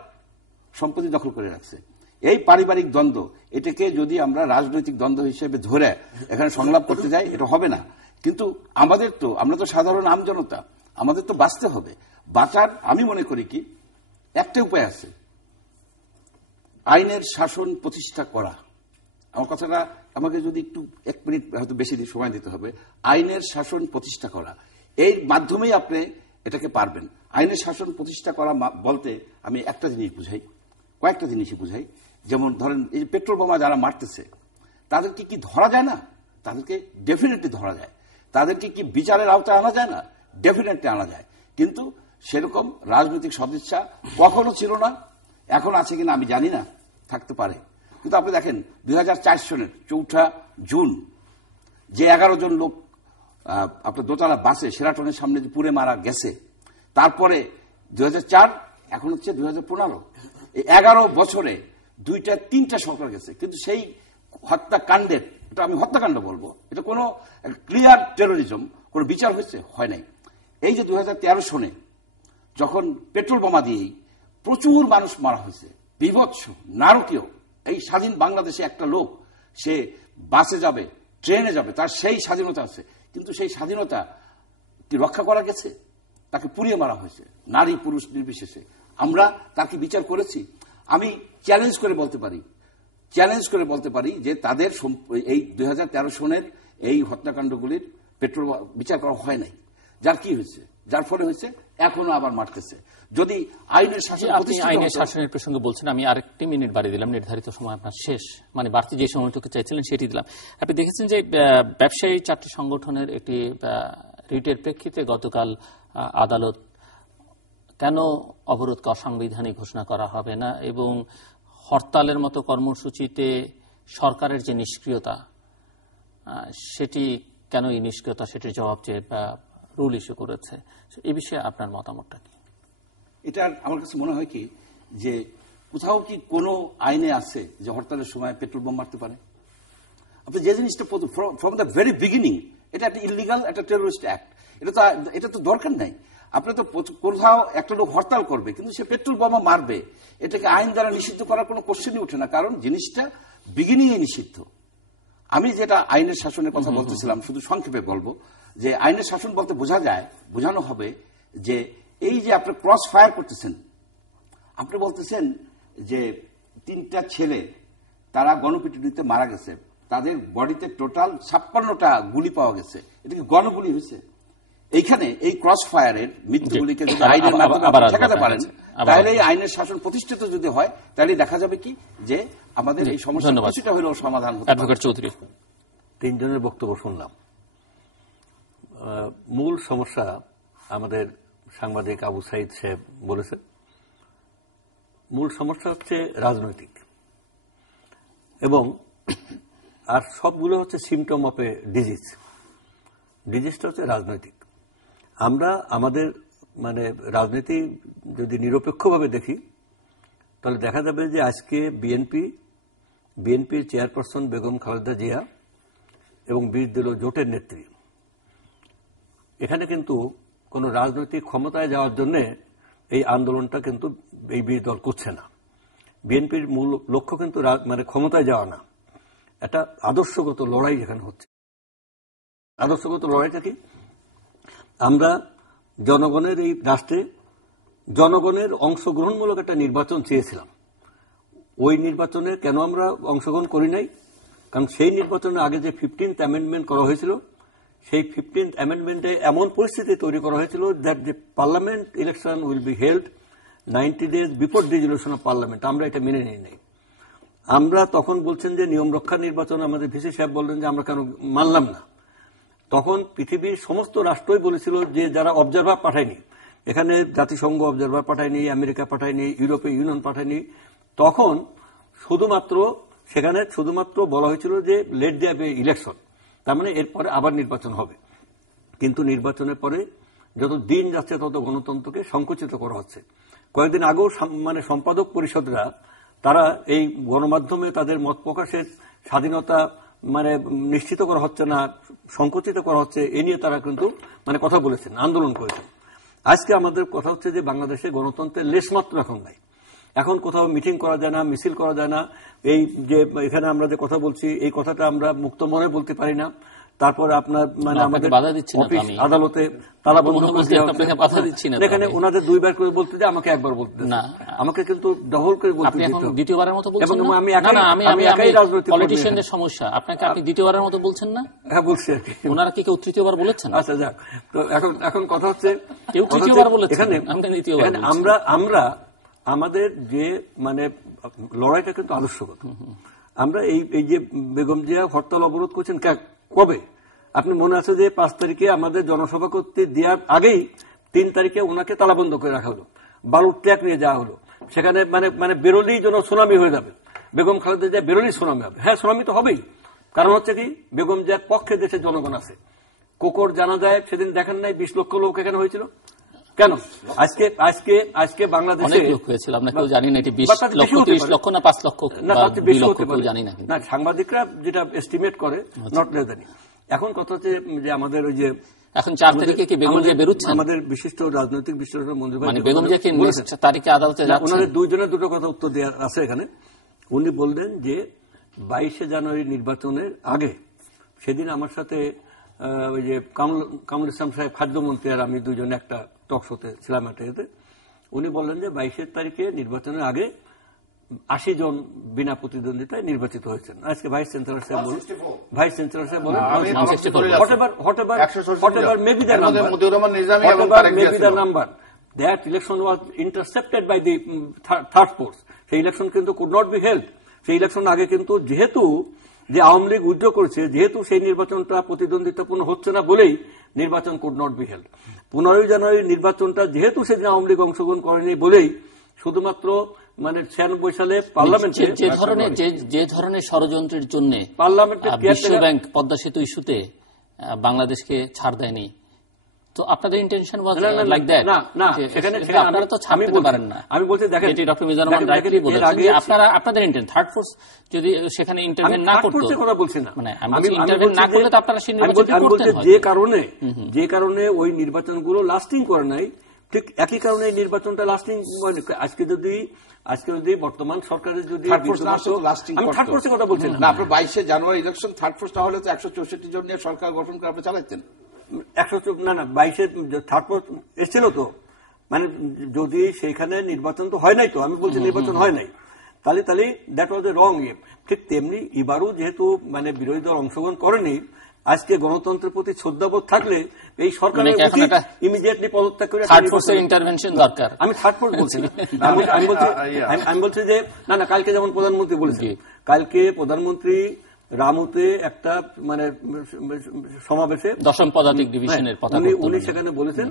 সম্পত্তি দখল করে রাখছে। এই পারিবারিক দ্বন্দ্ব, এটাকে যদি আমরা রাজনৈতিক দ্বন্দ্ব হিসেবে ধরে এখানে সংলাপ করতে যাই, এটা হবে না। কিন্তু আমরা তো সাধারণ আমজনতা, আমাদের তো বাঁচতে হবে। বাঁচার আমি মনে করি কি একটা উপায় আছে, আইনের শাসন প্রতিষ্ঠা করা। আমার কথাটা আমাকে যদি একটু 1 মিনিট হয়তো বেশি সময় দিতে হবে। আইনের শাসন প্রতিষ্ঠা করা, এই মাধ্যমেই আপনি এটাকে পারবেন। আইনের শাসন প্রতিষ্ঠা করা বলতে আমি একটা জিনিস বুঝাই, কয়েকটা জিনিসই বুঝাই। যেমন ধরেন এই যে পেট্রোল বোমা যারা মারতেছে তাদেরকে কি ধরা যায় না? তাদেরকে ডেফিনেটলি ধরা যায়। তাদেরকে কি বিচারের আওতায় আনা যায় না? ডেফিনেটলি আনা যায়। কিন্তু সেরকম রাজনৈতিক সদিচ্ছা কখনো ছিল না, এখন আছে কিনা আমি জানি না, থাকতে পারে। কিন্তু আপনি দেখেন 2004 সনের 4 জুন যে 11 জন লোক আপনার দোতলা বাসে শেরাটনের সামনে যে পুড়ে মারা গেছে, তারপরে 2004, এখন হচ্ছে 2015, এই 11 বছরে 2-3টা সরকার গেছে, কিন্তু সেই হত্যাকাণ্ডের, এটা আমি হত্যাকাণ্ড বলবো, এটা কোনো ক্লিয়ার টেরোরিজম, কোনো বিচার হয়েছে? হয় নাই। এই যে 2013 সনে যখন পেট্রোল বোমা দিয়েই প্রচুর মানুষ মারা হয়েছে, বিভৎস, নারকীয়। এই স্বাধীন বাংলাদেশে একটা লোক সে বাসে যাবে, ট্রেনে যাবে, তার সেই স্বাধীনতা আছে, কিন্তু সেই স্বাধীনতা কি রক্ষা করা গেছে? তাকে পুড়িয়ে মারা হয়েছে, নারী পুরুষ নির্বিশেষে। আমরা তার কি বিচার করেছি? আমি চ্যালেঞ্জ করে বলতে পারি যে তাদের এই 2013 সনের এই হত্যাকাণ্ডগুলির পেট্রোল বিচার করা হয় নাই। যার কি হয়েছে, যার ফলে হয়েছে এখনো আবার মারতেছে। যদি আইনের শাসন, আপনি আইনের শাসনের প্রসঙ্গে বলছেন, আমি আরেকটি মিনিট বাড়িয়ে দিলাম, নির্ধারিত সময় আপনার শেষ, মানে বাড়তি যে সময়টুকু চাইছিলেন সেটি দিলাম। আপনি দেখেছেন যে ব্যবসায়ী 4টি সংগঠনের একটি রিটের প্রেক্ষিতে গতকাল আদালত কেন অবরোধকে অসাংবিধানিক ঘোষণা করা হবে না এবং হরতালের মতো কর্মসূচিতে সরকারের যে নিষ্ক্রিয়তা, সেটি কেন এই নিষ্ক্রিয়তা, সেটির জবাব চেয়ে রুল ইস্যু করেছে। এই বিষয়ে আপনার মতামতটা কি? এটা আমার কাছে মনে হয় কি যে কোথাও কি কোনো আইনে আছে যে হরতালের সময় পেট্রোল বোম মারতে পারে? আপনি যে জিনিসটা ফ্রম দ্য ভেরি বিগিনিং, এটা একটা ইলিগাল, একটা টেরোরিস্ট অ্যাক্ট, এটা তো দরকার নাই। আপনি তো কোথাও একটা লোক হরতাল করবে কিন্তু সে পেট্রোল বোমা মারবে, এটাকে আইন দ্বারা নিষিদ্ধ করার কোনো কোশ্চেনই ওঠে না, কারণ জিনিসটা বিগিনিং এ নিষিদ্ধ। আমি যেটা আইনের শাসনের কথা বলতেছিলাম, শুধু সংক্ষেপে বলবো যে আইনের শাসন বলতে বোঝানো হবে যে এই যে আপনি ক্রস ফায়ার করতেছেন, আপনি বলতেছেন যে 3টা ছেলে তারা গণপিটুনিতে মারা গেছে, তাদের বডিতে টোটাল 56টা গুলি পাওয়া গেছে, এটা কি গণগুলি হয়েছে? এইখানে এই ক্রস ফায়ারের মৃত্যুগুলিকে যদি আইনের মাধ্যমে ঠেকাতে পারেন, তাহলে এই আইনের শাসন প্রতিষ্ঠিত যদি হয়, তাহলে দেখা যাবে কি যে আমাদের এই সমস্যা কিছুটা হলেও সমাধান হবে। অ্যাডভোকেট চৌধুরী, 3 জনের বক্তব্য শুনলাম। মূল সমস্যা আমাদের সাংবাদিক আবু সাইদ সাহেব বলেছেন, মূল সমস্যা হচ্ছে রাজনৈতিক, এবং আর সবগুলো হচ্ছে সিমটম অফ এ ডিজিজটা হচ্ছে রাজনৈতিক। আমরা আমাদের মানে রাজনীতি যদি নিরপেক্ষভাবে দেখি, তাহলে দেখা যাবে যে আজকে বিএনপির চেয়ারপারসন বেগম খালেদা জিয়া এবং 20 দলীয় জোটের নেত্রী, এখানে কিন্তু কোন রাজনৈতিক ক্ষমতায় যাওয়ার জন্য এই আন্দোলনটা কিন্তু এই 20 দল করছে না। বিএনপির মূল লক্ষ্য কিন্তু মানে ক্ষমতায় যাওয়া না, একটা আদর্শগত লড়াই এখানে হচ্ছে। আদর্শগত লড়াইটা কি? আমরা জনগণের এই রাষ্ট্রে জনগণের অংশগ্রহণমূলক একটা নির্বাচন চেয়েছিলাম। ওই নির্বাচনে কেন আমরা অংশগ্রহণ করি নাই? কারণ সেই নির্বাচনের আগে যে 15th অ্যামেন্ডমেন্ট করা হয়েছিল, সেই 15th অ্যামেন্ডমেন্টে এমন পরিস্থিতি তৈরি করা হয়েছিল that the parliament election will be held 90 days before dissolution of parliament. আমরা এটা মেনে নিই নাই। আমরা তখন বলছেন যে নিয়ম রক্ষা নির্বাচন, আমাদের ভিসি সাহেব বললেন যে আমরা কেন মানলাম না। তখন পৃথিবীর সমস্ত রাষ্ট্রই বলেছিল যে যারা অবজারভার পাঠায়নি, এখানে জাতিসংঘ অবজারভার পাঠায়নি, আমেরিকা পাঠায়নি, ইউরোপীয় ইউনিয়ন পাঠায়নি, তখন শুধুমাত্র বলা হয়েছিল যে লেট দেয়ার বি ইলেকশন, তার মানে এরপরে আবার নির্বাচন হবে। কিন্তু নির্বাচনের পরে যত দিন যাচ্ছে তত গণতন্ত্রকে সংকুচিত করা হচ্ছে। কয়েকদিন আগেও সম্পাদক পরিষদরা তারা এই গণমাধ্যমে তাদের মত প্রকাশের স্বাধীনতা নিশ্চিত করা হচ্ছে না, সংকুচিত করা হচ্ছে, এ নিয়ে তারা কিন্তু কথা বলেছেন, আন্দোলন করেছেন। আজকে আমাদের কথা হচ্ছে যে বাংলাদেশে গণতন্ত্রের লেশমাত্র এখন নাই। এখন কোথাও মিটিং করা যায় না, মিছিল করা যায় না। এই যে এখানে আমরা যে কথা বলছি, এই কথাটা আমরা মুক্ত মনে বলতে পারি না। তারপরে আপনার আমাদের অফিস আদালতে তালা বন্ধ করে, এখানে ওনাদের 2 বার করে বলতে যে আমাকে 1 বার বলতে না, আমাকে কিন্তু ডবল করে বলতে দিতে হবে। দ্বিতীয়বারের মতো বলছেন না? আমি একাই রাজনৈতিক পলিটিশিয়ানদের সমস্যা। আপনাকে আপনি দ্বিতীয়বারের মতো বলছেন না? হ্যাঁ বলছি আর কি। ওনারা কি কেউ তৃতীয়বার বলেছেন? আচ্ছা যাক, তো এখন কথা হচ্ছে কেউ তৃতীয়বার বলেছেন, এখানে আমরা আমাদের যে লড়াইটা কিন্তু আদর্শগত। আমরা এই যে বেগম জিয়া হরতাল অবরোধ করছেন কবে? আপনি মনে আছে যে 5 তারিখে আমাদের জনসভা করতে দেওয়ার আগেই 3 তারিখে ওনাকে তালাবন্ধ করে রাখা হলো, বালুর ট্র্যাক নিয়ে যাওয়া হলো। সেখানে বেরোলেই যেন সুনামি হয়ে যাবে, বেগম খালেদা জিয়া বেরোলেই সুনামি হবে। হ্যাঁ, সুনামি তো হবেই। কারণ হচ্ছে কি, বেগম জিয়ার পক্ষে দেশে জনগণ আছে। কোকর জানা যায় সেদিন দেখেন নাই 20 লক্ষ লোক এখানে হয়েছিল কেন? আজকে বাংলাদেশে সাংবাদিকরা যেটা এস্টিমেট করে, নট লেস দ্যান। এখন কথা হচ্ছে যে আমাদের ওই যে এখন 4 তারিখে কি বেগম জিয়া বেরোচ্ছেন? আমাদের বিশিষ্ট রাজনৈতিক বিশ্লেষক মঞ্জু ভাই বেগম জিয়া কি তারিখে আদালতে যাচ্ছেন? ওনাদের 2 জনের 2টো কথা উত্তর দেওয়া আছে এখানে। উনি বললেন যে 22শে জানুয়ারি নির্বাচনের আগে, সেদিন আমার সাথে ওই যে কামরুল ইসলাম সাহেব খাদ্যমন্ত্রী আর আমি 2 জনে একটা টক শোতে ছিলাম এতে। উনি বললেন যে 22 তারিখে নির্বাচনের আগে 80 জন বিনা প্রতিদ্বন্দ্বিতায় নির্বাচিত হয়েছেন। আজকে ভাইস চ্যান্সেলর সাহেব বলেন number that election was intercepted by the third force. সেই ইলেকশন কিন্তু কুড নট বি হেল্ড। সেই ইলেকশন আগে কিন্তু যেহেতু যে আওয়ামী লীগ উইথড্র করেছে, যেহেতু সেই নির্বাচনটা প্রতিদ্বন্দ্বিতাপূর্ণ হচ্ছে না বলেই নির্বাচন কুড নট বি হেল্ড। 15 জানুয়ারি নির্বাচনটা যেহেতু সেদিন আওয়ামী লীগ অংশগ্রহণ করেনি বলেই শুধুমাত্র 96 সালে পার্লামেন্টে যে ধরনের ষড়যন্ত্রের জন্য পার্লামেন্টে বিশ্ব ব্যাংক পদ্মা সেতু ইস্যুতে বাংলাদেশকে ছাড় দেয়নি, তো আপনাদের ইন্টেনশন ওয়াজ লাইক দ্যাট? না, সেখানে আপনারা তো ছাড় দিতে পারেন না। আমি বলছি দেখেন, এটি ডক্টর মিজানুর রহমান ডাইরেক্টলি বলেছেন যে আপনাদের ইন্টেনশন থার্ড ফোর্স যদি সেখানে ইন্টারভেন না করতো, কথা বলছি না, আমি ইন্টারভেন না করলে তো আপনারা সেই নির্বাচন করতেন। যে কারণে ওই নির্বাচনগুলো লাস্টিং করে নাই, ঠিক একই কারণে এই নির্বাচনটা লাস্টিং। আজকে যদি বর্তমান সরকারের যদি থার্ড ফোর্সের কথা বলছেন না, আপনার 22শে জানুয়ারি ইলেকশন থার্ড ফোর্স না হলে তো 164 জন নিয়ে সরকার গঠন করে আপনি চালাতেন। 22 থার্ড ফোর্স এসেছিল তো, যদি সেইখানে নির্বাচন তো হয় নাই, তো আমি বলছি নির্বাচন হয় নাই, তাহলে দ্যাট ওয়াজ এ রং ইয়ে। ঠিক তেমনি এবারও যেহেতু বিরোধী দল অংশগ্রহণ করেনি, আজকে গণতন্ত্রের প্রতি শ্রদ্ধাবোধ থাকলে এই সরকারের ইমিডিয়েটলি পদত্যাগ করে থার্ড ফোর্সের ইন্টারভেনশন দরকার। আমি থার্ড ফোর্স বলছি না, আমি বলছি যে না, কালকে যেমন প্রধানমন্ত্রী বলেছেন, কালকে প্রধানমন্ত্রী রামুতে একটা সমাবেশে 10ম পদাতিক ডিভিশনের পতাকা উনি সেখানে বলেছেন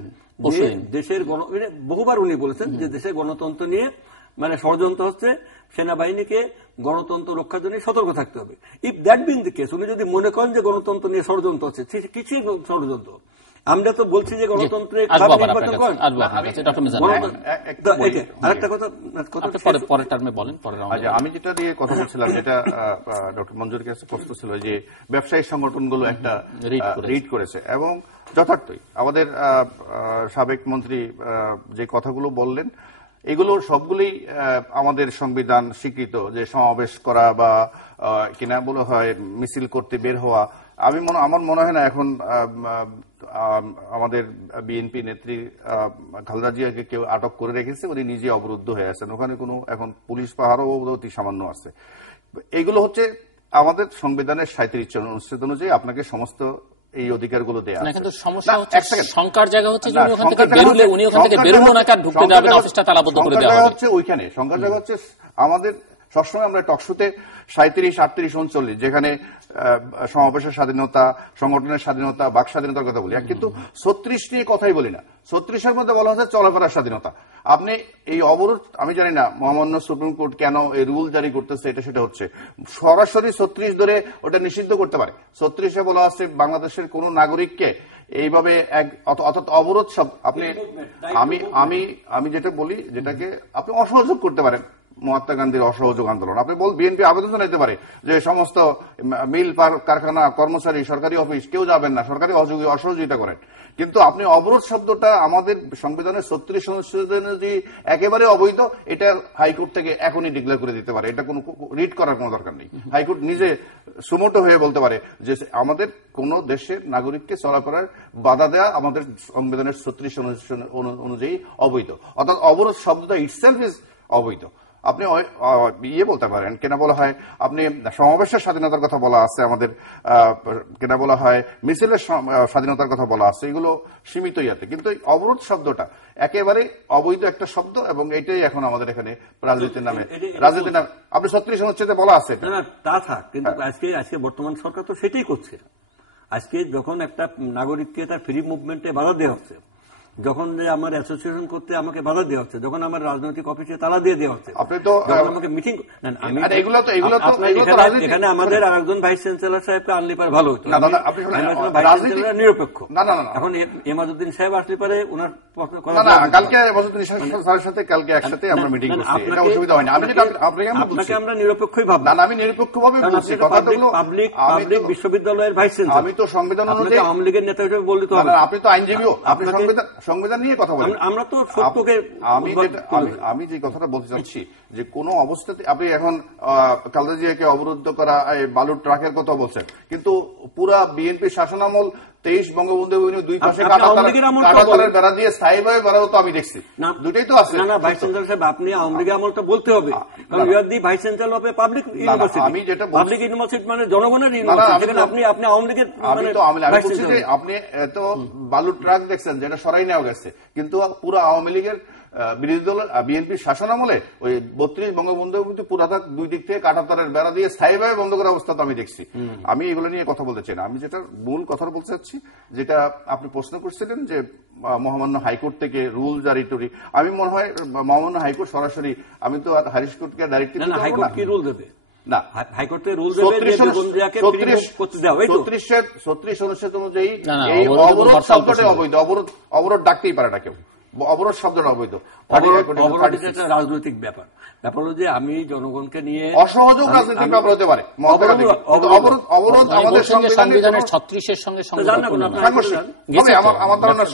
যে দেশের বহুবার উনি বলেছেন যে দেশের গণতন্ত্র নিয়ে ষড়যন্ত্র হচ্ছে, সেনাবাহিনীকে গণতন্ত্র রক্ষার জন্য সতর্ক থাকতে হবে। If that been the case, উনি যদি মনে করেন যে গণতন্ত্র নিয়ে ষড়যন্ত্র হচ্ছে, কিছুই ষড়যন্ত্র। আমরা তো বলছি যে গণতন্ত্রে নির্বাচন করেন। আরেকটা কথা পরের টার্মে বলেন। আমি যেটা দিয়ে কথা বলছিলাম, যেটা ডক্টর মঞ্জুর কাছে প্রশ্ন ছিল যে ব্যবসায়ী সংগঠনগুলো একটা রিড করেছে, এবং যথার্থই আমাদের সাবেক মন্ত্রী যে কথাগুলো বললেন, এগুলো সবগুলি আমাদের সংবিধান স্বীকৃত, যে সমাবেশ করা বা কিনা বলা হয় মিছিল করতে বের হওয়া, আমার মনে হয় না এখন আমাদের বিএনপি নেত্রী খালেদা জিয়াকে কেউ আটক করে রেখেছে, উনি নিজে অবরুদ্ধ হয়ে আছেন, ওখানে কোনো এখন পুলিশ পাহারাও অতি সামান্য আছে। এগুলো হচ্ছে আমাদের সংবিধানের 37 অনুচ্ছেদ অনুযায়ী আপনাকে সমস্ত এই অধিকারগুলো দেয়া আছে। কিন্তু সমস্যা হচ্ছে শঙ্কার জায়গা হচ্ছে যে উনি ওখান থেকে বেরুলে না, কার ঢুকতে দেওয়া হবে, অফিসটা তালাবদ্ধ করে দেওয়া হবে। হচ্ছে ওইখানে শঙ্কার জায়গা হচ্ছে আমাদের সবসময় আমরা টকশোতে 37, 38, 39 যেখানে সমাবেশের স্বাধীনতা, সংগঠনের স্বাধীনতা, বাক স্বাধীনতার কথা বলি, কিন্তু 36 নিয়ে কথাই বলি না। 36-এর মধ্যে বলা হচ্ছে চলাফেরার স্বাধীনতা। আপনি এই অবরোধ, আমি জানি না মহামান্য সুপ্রিম কোর্ট কেন এই রুল জারি করতেছে, সেটা হচ্ছে সরাসরি 36 ধরে ওটা নিষিদ্ধ করতে পারে। 36-এ বলা আছে বাংলাদেশের কোন নাগরিককে এইভাবে অর্থাৎ অবরোধ সব আপনি আমি যেটা বলি, যেটাকে আপনি অসহযোগ করতে পারেন, মহাত্মা গান্ধীর অসহযোগ আন্দোলন। আপনি বিএনপি আবেদন জানাইতে পারে যে সমস্ত মিল, কারখানা, কর্মচারী, সরকারি অফিস কেউ যাবেন না, সরকারি অসহযোগিতা করেন। কিন্তু আপনি অবরোধ শব্দটা আমাদের সংবিধানের 36 অনুচ্ছেদে একেবারে অবৈধ, এটা হাইকোর্ট থেকে এখনই ডিক্লেয়ার করে দিতে পারে, এটা কোনো রিড করার কোনো দরকার নেই। হাইকোর্ট নিজে সুমোটো হয়ে বলতে পারে যে আমাদের কোন দেশের নাগরিককে চলাফেরার বাধা দেওয়া আমাদের সংবিধানের 36 অনুযায়ী অবৈধ, অর্থাৎ অবরোধ শব্দটা ইটসেলফ ইজ অবৈধ। আপনি বলতে পারেন কেনা বলা হয়, আপনি সমাবেশের স্বাধীনতার কথা বলা আছে, আমাদের কেনা বলা হয় মিছিলের স্বাধীনতার কথা বলা আছে, এগুলো সীমিত ইয়াতে। কিন্তু অবরোধ শব্দটা একেবারে অবৈধ একটা শব্দ, এবং এটাই এখন আমাদের এখানে রাজনীতির নামে আপনি 36 অনুচ্ছেদে বলা আছে। তা থাক, কিন্তু আজকে বর্তমান সরকার তো সেটাই করছে। আজকে যখন একটা নাগরিককে তার ফ্রি মুভমেন্টে বাধা দেওয়া হচ্ছে, যখন আমার অ্যাসোসিয়েশন করতে আমাকে বাধা দেওয়া হচ্ছে, যখন আমার রাজনৈতিক অফিসে তালা দিয়ে দেওয়া হচ্ছে, আপনি তো আমাকে মিটিং, এখানে আমাদের আরেকজন ভাইস চ্যান্সেলর সাহেবকে আনলে পারে ভালো হতো, নিরপেক্ষ। এখন এমাজউদ্দিন সাহেব আসলে পারে ওনার কালকে এমাজউদ্দিন সাহেবের সাথে কালকে একসাথে আমরা মিটিং করছি, এটা অসুবিধা হয়নি। আপনাকে আমরা নিরপেক্ষই ভাবি না, আমি নিরপেক্ষভাবে বলছি কথাগুলো। পাবলিক বিশ্ববিদ্যালয়ের ভাইস চ্যান্সেলর, আমি তো সংবিধান অনুযায়ী আওয়ামী লীগের নেতা হিসেবে বললে তো আপনি তো আইনজীবীও, আপনি সংবিধান নিয়ে কথা বলেন। আমরা তো সত্যকে, আমি যে কথাটা বলতে চাচ্ছি যে কোন অবস্থাতে আপনি এখন খালেদা জিয়াকে অবরুদ্ধ করা, বালুর ট্রাকের কথা বলছেন, কিন্তু পুরা বিএনপি শাসনামল 23 বঙ্গবন্ধু দুই পাশে কাঁটাতারের বেড়া দিয়ে স্থায়ীভাবে বেড়াও তো আমি দেখছি, দুটোই তো আছে। না ভাইস চ্যান্সেলর সাহেব, আপনি আওয়ামী লীগের আমলটা বলতে হবে, কারণ you are the vice chancellor of public university. আমি যেটা পাবলিক ইউনিভার্সিটি মানে জনগণের ইউনিভার্সিটি, যেখানে আপনি আওয়ামী লীগের বলছি যে আপনি এত বালুর ট্রাক দেখছেন যেটা সরাই নেওয়া গেছে, কিন্তু পুরো আওয়ামী লীগের বিরোধী দল বিএনপির শাসনামলে ওই 32 বঙ্গবন্ধু পুরাটা দুই দিক থেকে কাঁটাতারের বেড়া দিয়ে স্থায়ীভাবে বন্ধ করার অবস্থা তো আমি দেখছি। আমি এগুলো নিয়ে কথা বলতে চাই না, আমি যেটা মূল কথা বলতে চাচ্ছি, যেটা আপনি প্রশ্ন করছিলেন যে মহামান্য হাইকোর্ট থেকে রুল জারি টরি, আমি মনে হয় মহামান্য হাইকোর্ট সরাসরি, আমি তো আর হারিশ কোর্টকে ডাইরেক্ট হাইকোর্ট কি রুল দেবে না, হাইকোর্টের রুল দেবে 36 অনুচ্ছেদ অনুযায়ী এই অবরোধ শব্দটা অবৈধ, অবরোধ ডাকতেই পারে না কেউ, অবরোধ শব্দটা অবৈধ। রাজনৈতিক ব্যাপার হলো যে আমি জনগণকে নিয়ে অসহযোগ রাজনৈতিক ব্যাপার হতে পারে, অবরোধ আমাদের সংবিধানের 36-এর সঙ্গে আমার ধারণা,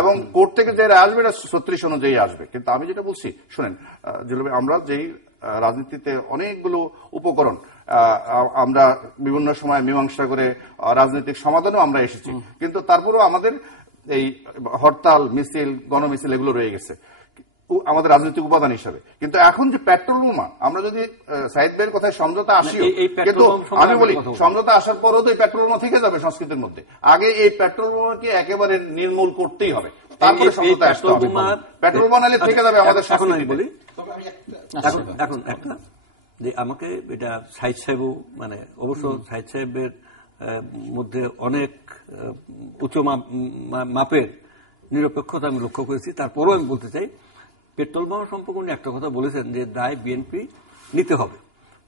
এবং কোর্ট থেকে যে আসবে এটা 36 অনুযায়ী আসবে। কিন্তু আমি যেটা বলছি শুনেন, আমরা যেই রাজনীতিতে অনেকগুলো উপকরণ আমরা বিভিন্ন সময় মীমাংসা করে রাজনৈতিক সমাধানেও আমরা এসেছি, কিন্তু তারপরেও আমাদের এই হরতাল, মিছিল, গণমিছিল এগুলো রয়ে গেছে আমাদের রাজনৈতিক উপাদান হিসাবে। কিন্তু এখন যে পেট্রোল বোমা, আমরা যদি সাইদ ভাইয়ের কথায় সমঝোতা আসিও, কিন্তু আমি বলি সমঝোতা আসার পরও তো এই পেট্রোল বোমা থেকে যাবে সংস্কৃতির মধ্যে। আগে এই পেট্রোল বোমাকে একেবারে নির্মূল করতেই হবে, তারপরে সমঝোতা আসতে হবে। পেট্রোল বোমা নালে থেকে যাবে আমাদের সংস্কৃতি। বলি এখন একটা যে আমাকে এটা সাইদ সাহেবও মানে অবশ্য সাইদ সাহেবের মধ্যে অনেক উচ্চ মাপের নিরপেক্ষতা আমি লক্ষ্য করেছি, তারপরও আমি বলতে চাই পেট্রোল বোমা সম্পর্কে একটা কথা বলেছেন যে দায় বিএনপি নিতে হবে,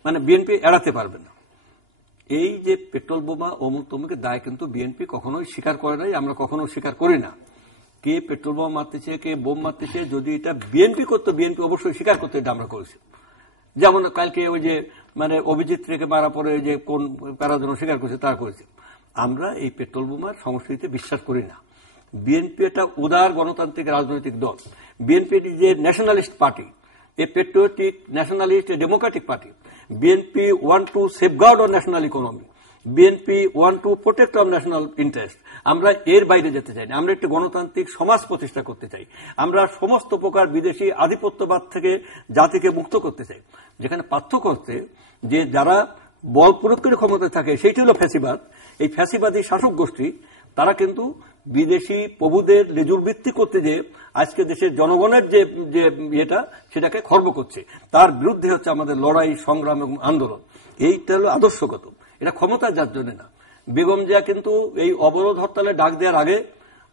মানে বিএনপি এড়াতে পারবে না। এই যে পেট্রোল বোমা অমুক তমুকের দায় কিন্তু বিএনপি কখনোই স্বীকার করে নাই, আমরা কখনো স্বীকার করি না। কে পেট্রোল বোমা মারতেছে, কে বোম মারতেছে, যদি এটা বিএনপি করতো বিএনপি অবশ্যই স্বীকার করতে, এটা আমরা করেছি। যেমন কালকে ওই যে মানে অভিজিৎ রেখে মারা পরে যে কোন প্যারাজন স্বীকার করছে তারা করেছে। আমরা এই পেট্রোল বোমার সংস্কৃতিতে বিশ্বাস করি না। বিএনপি একটা উদার গণতান্ত্রিক রাজনৈতিক দল, বিএনপি যে nationalist party, A patriotic nationalist Democratic party. BNP want to safeguard on national economy. BNP one to protect our national interest. আমরা এর বাইরে যেতে চাই না, আমরা একটি গণতান্ত্রিক সমাজ প্রতিষ্ঠা করতে চাই, আমরা সমস্ত প্রকার বিদেশি আধিপত্যবাদ থেকে জাতিকে মুক্ত করতে চাই। যেখানে পার্থক্য হচ্ছে যে যারা বল প্রয়োগ করে ক্ষমতায় থাকে সেইটি হলো ফ্যাসিবাদ। এই ফ্যাসিবাদী শাসক গোষ্ঠী তারা কিন্তু বিদেশি প্রভুদের লেজুর ভিত্তি করতে যে আজকে দেশের জনগণের যে ইয়েটা সেটাকে খর্ব করছে, তার বিরুদ্ধে হচ্ছে আমাদের লড়াই, সংগ্রাম এবং আন্দোলন। এইটা হলো আদর্শগত, এটা ক্ষমতা যার জন্য না। বেগম জিয়া কিন্তু এই অবরোধ হরতালে ডাক দেওয়ার আগে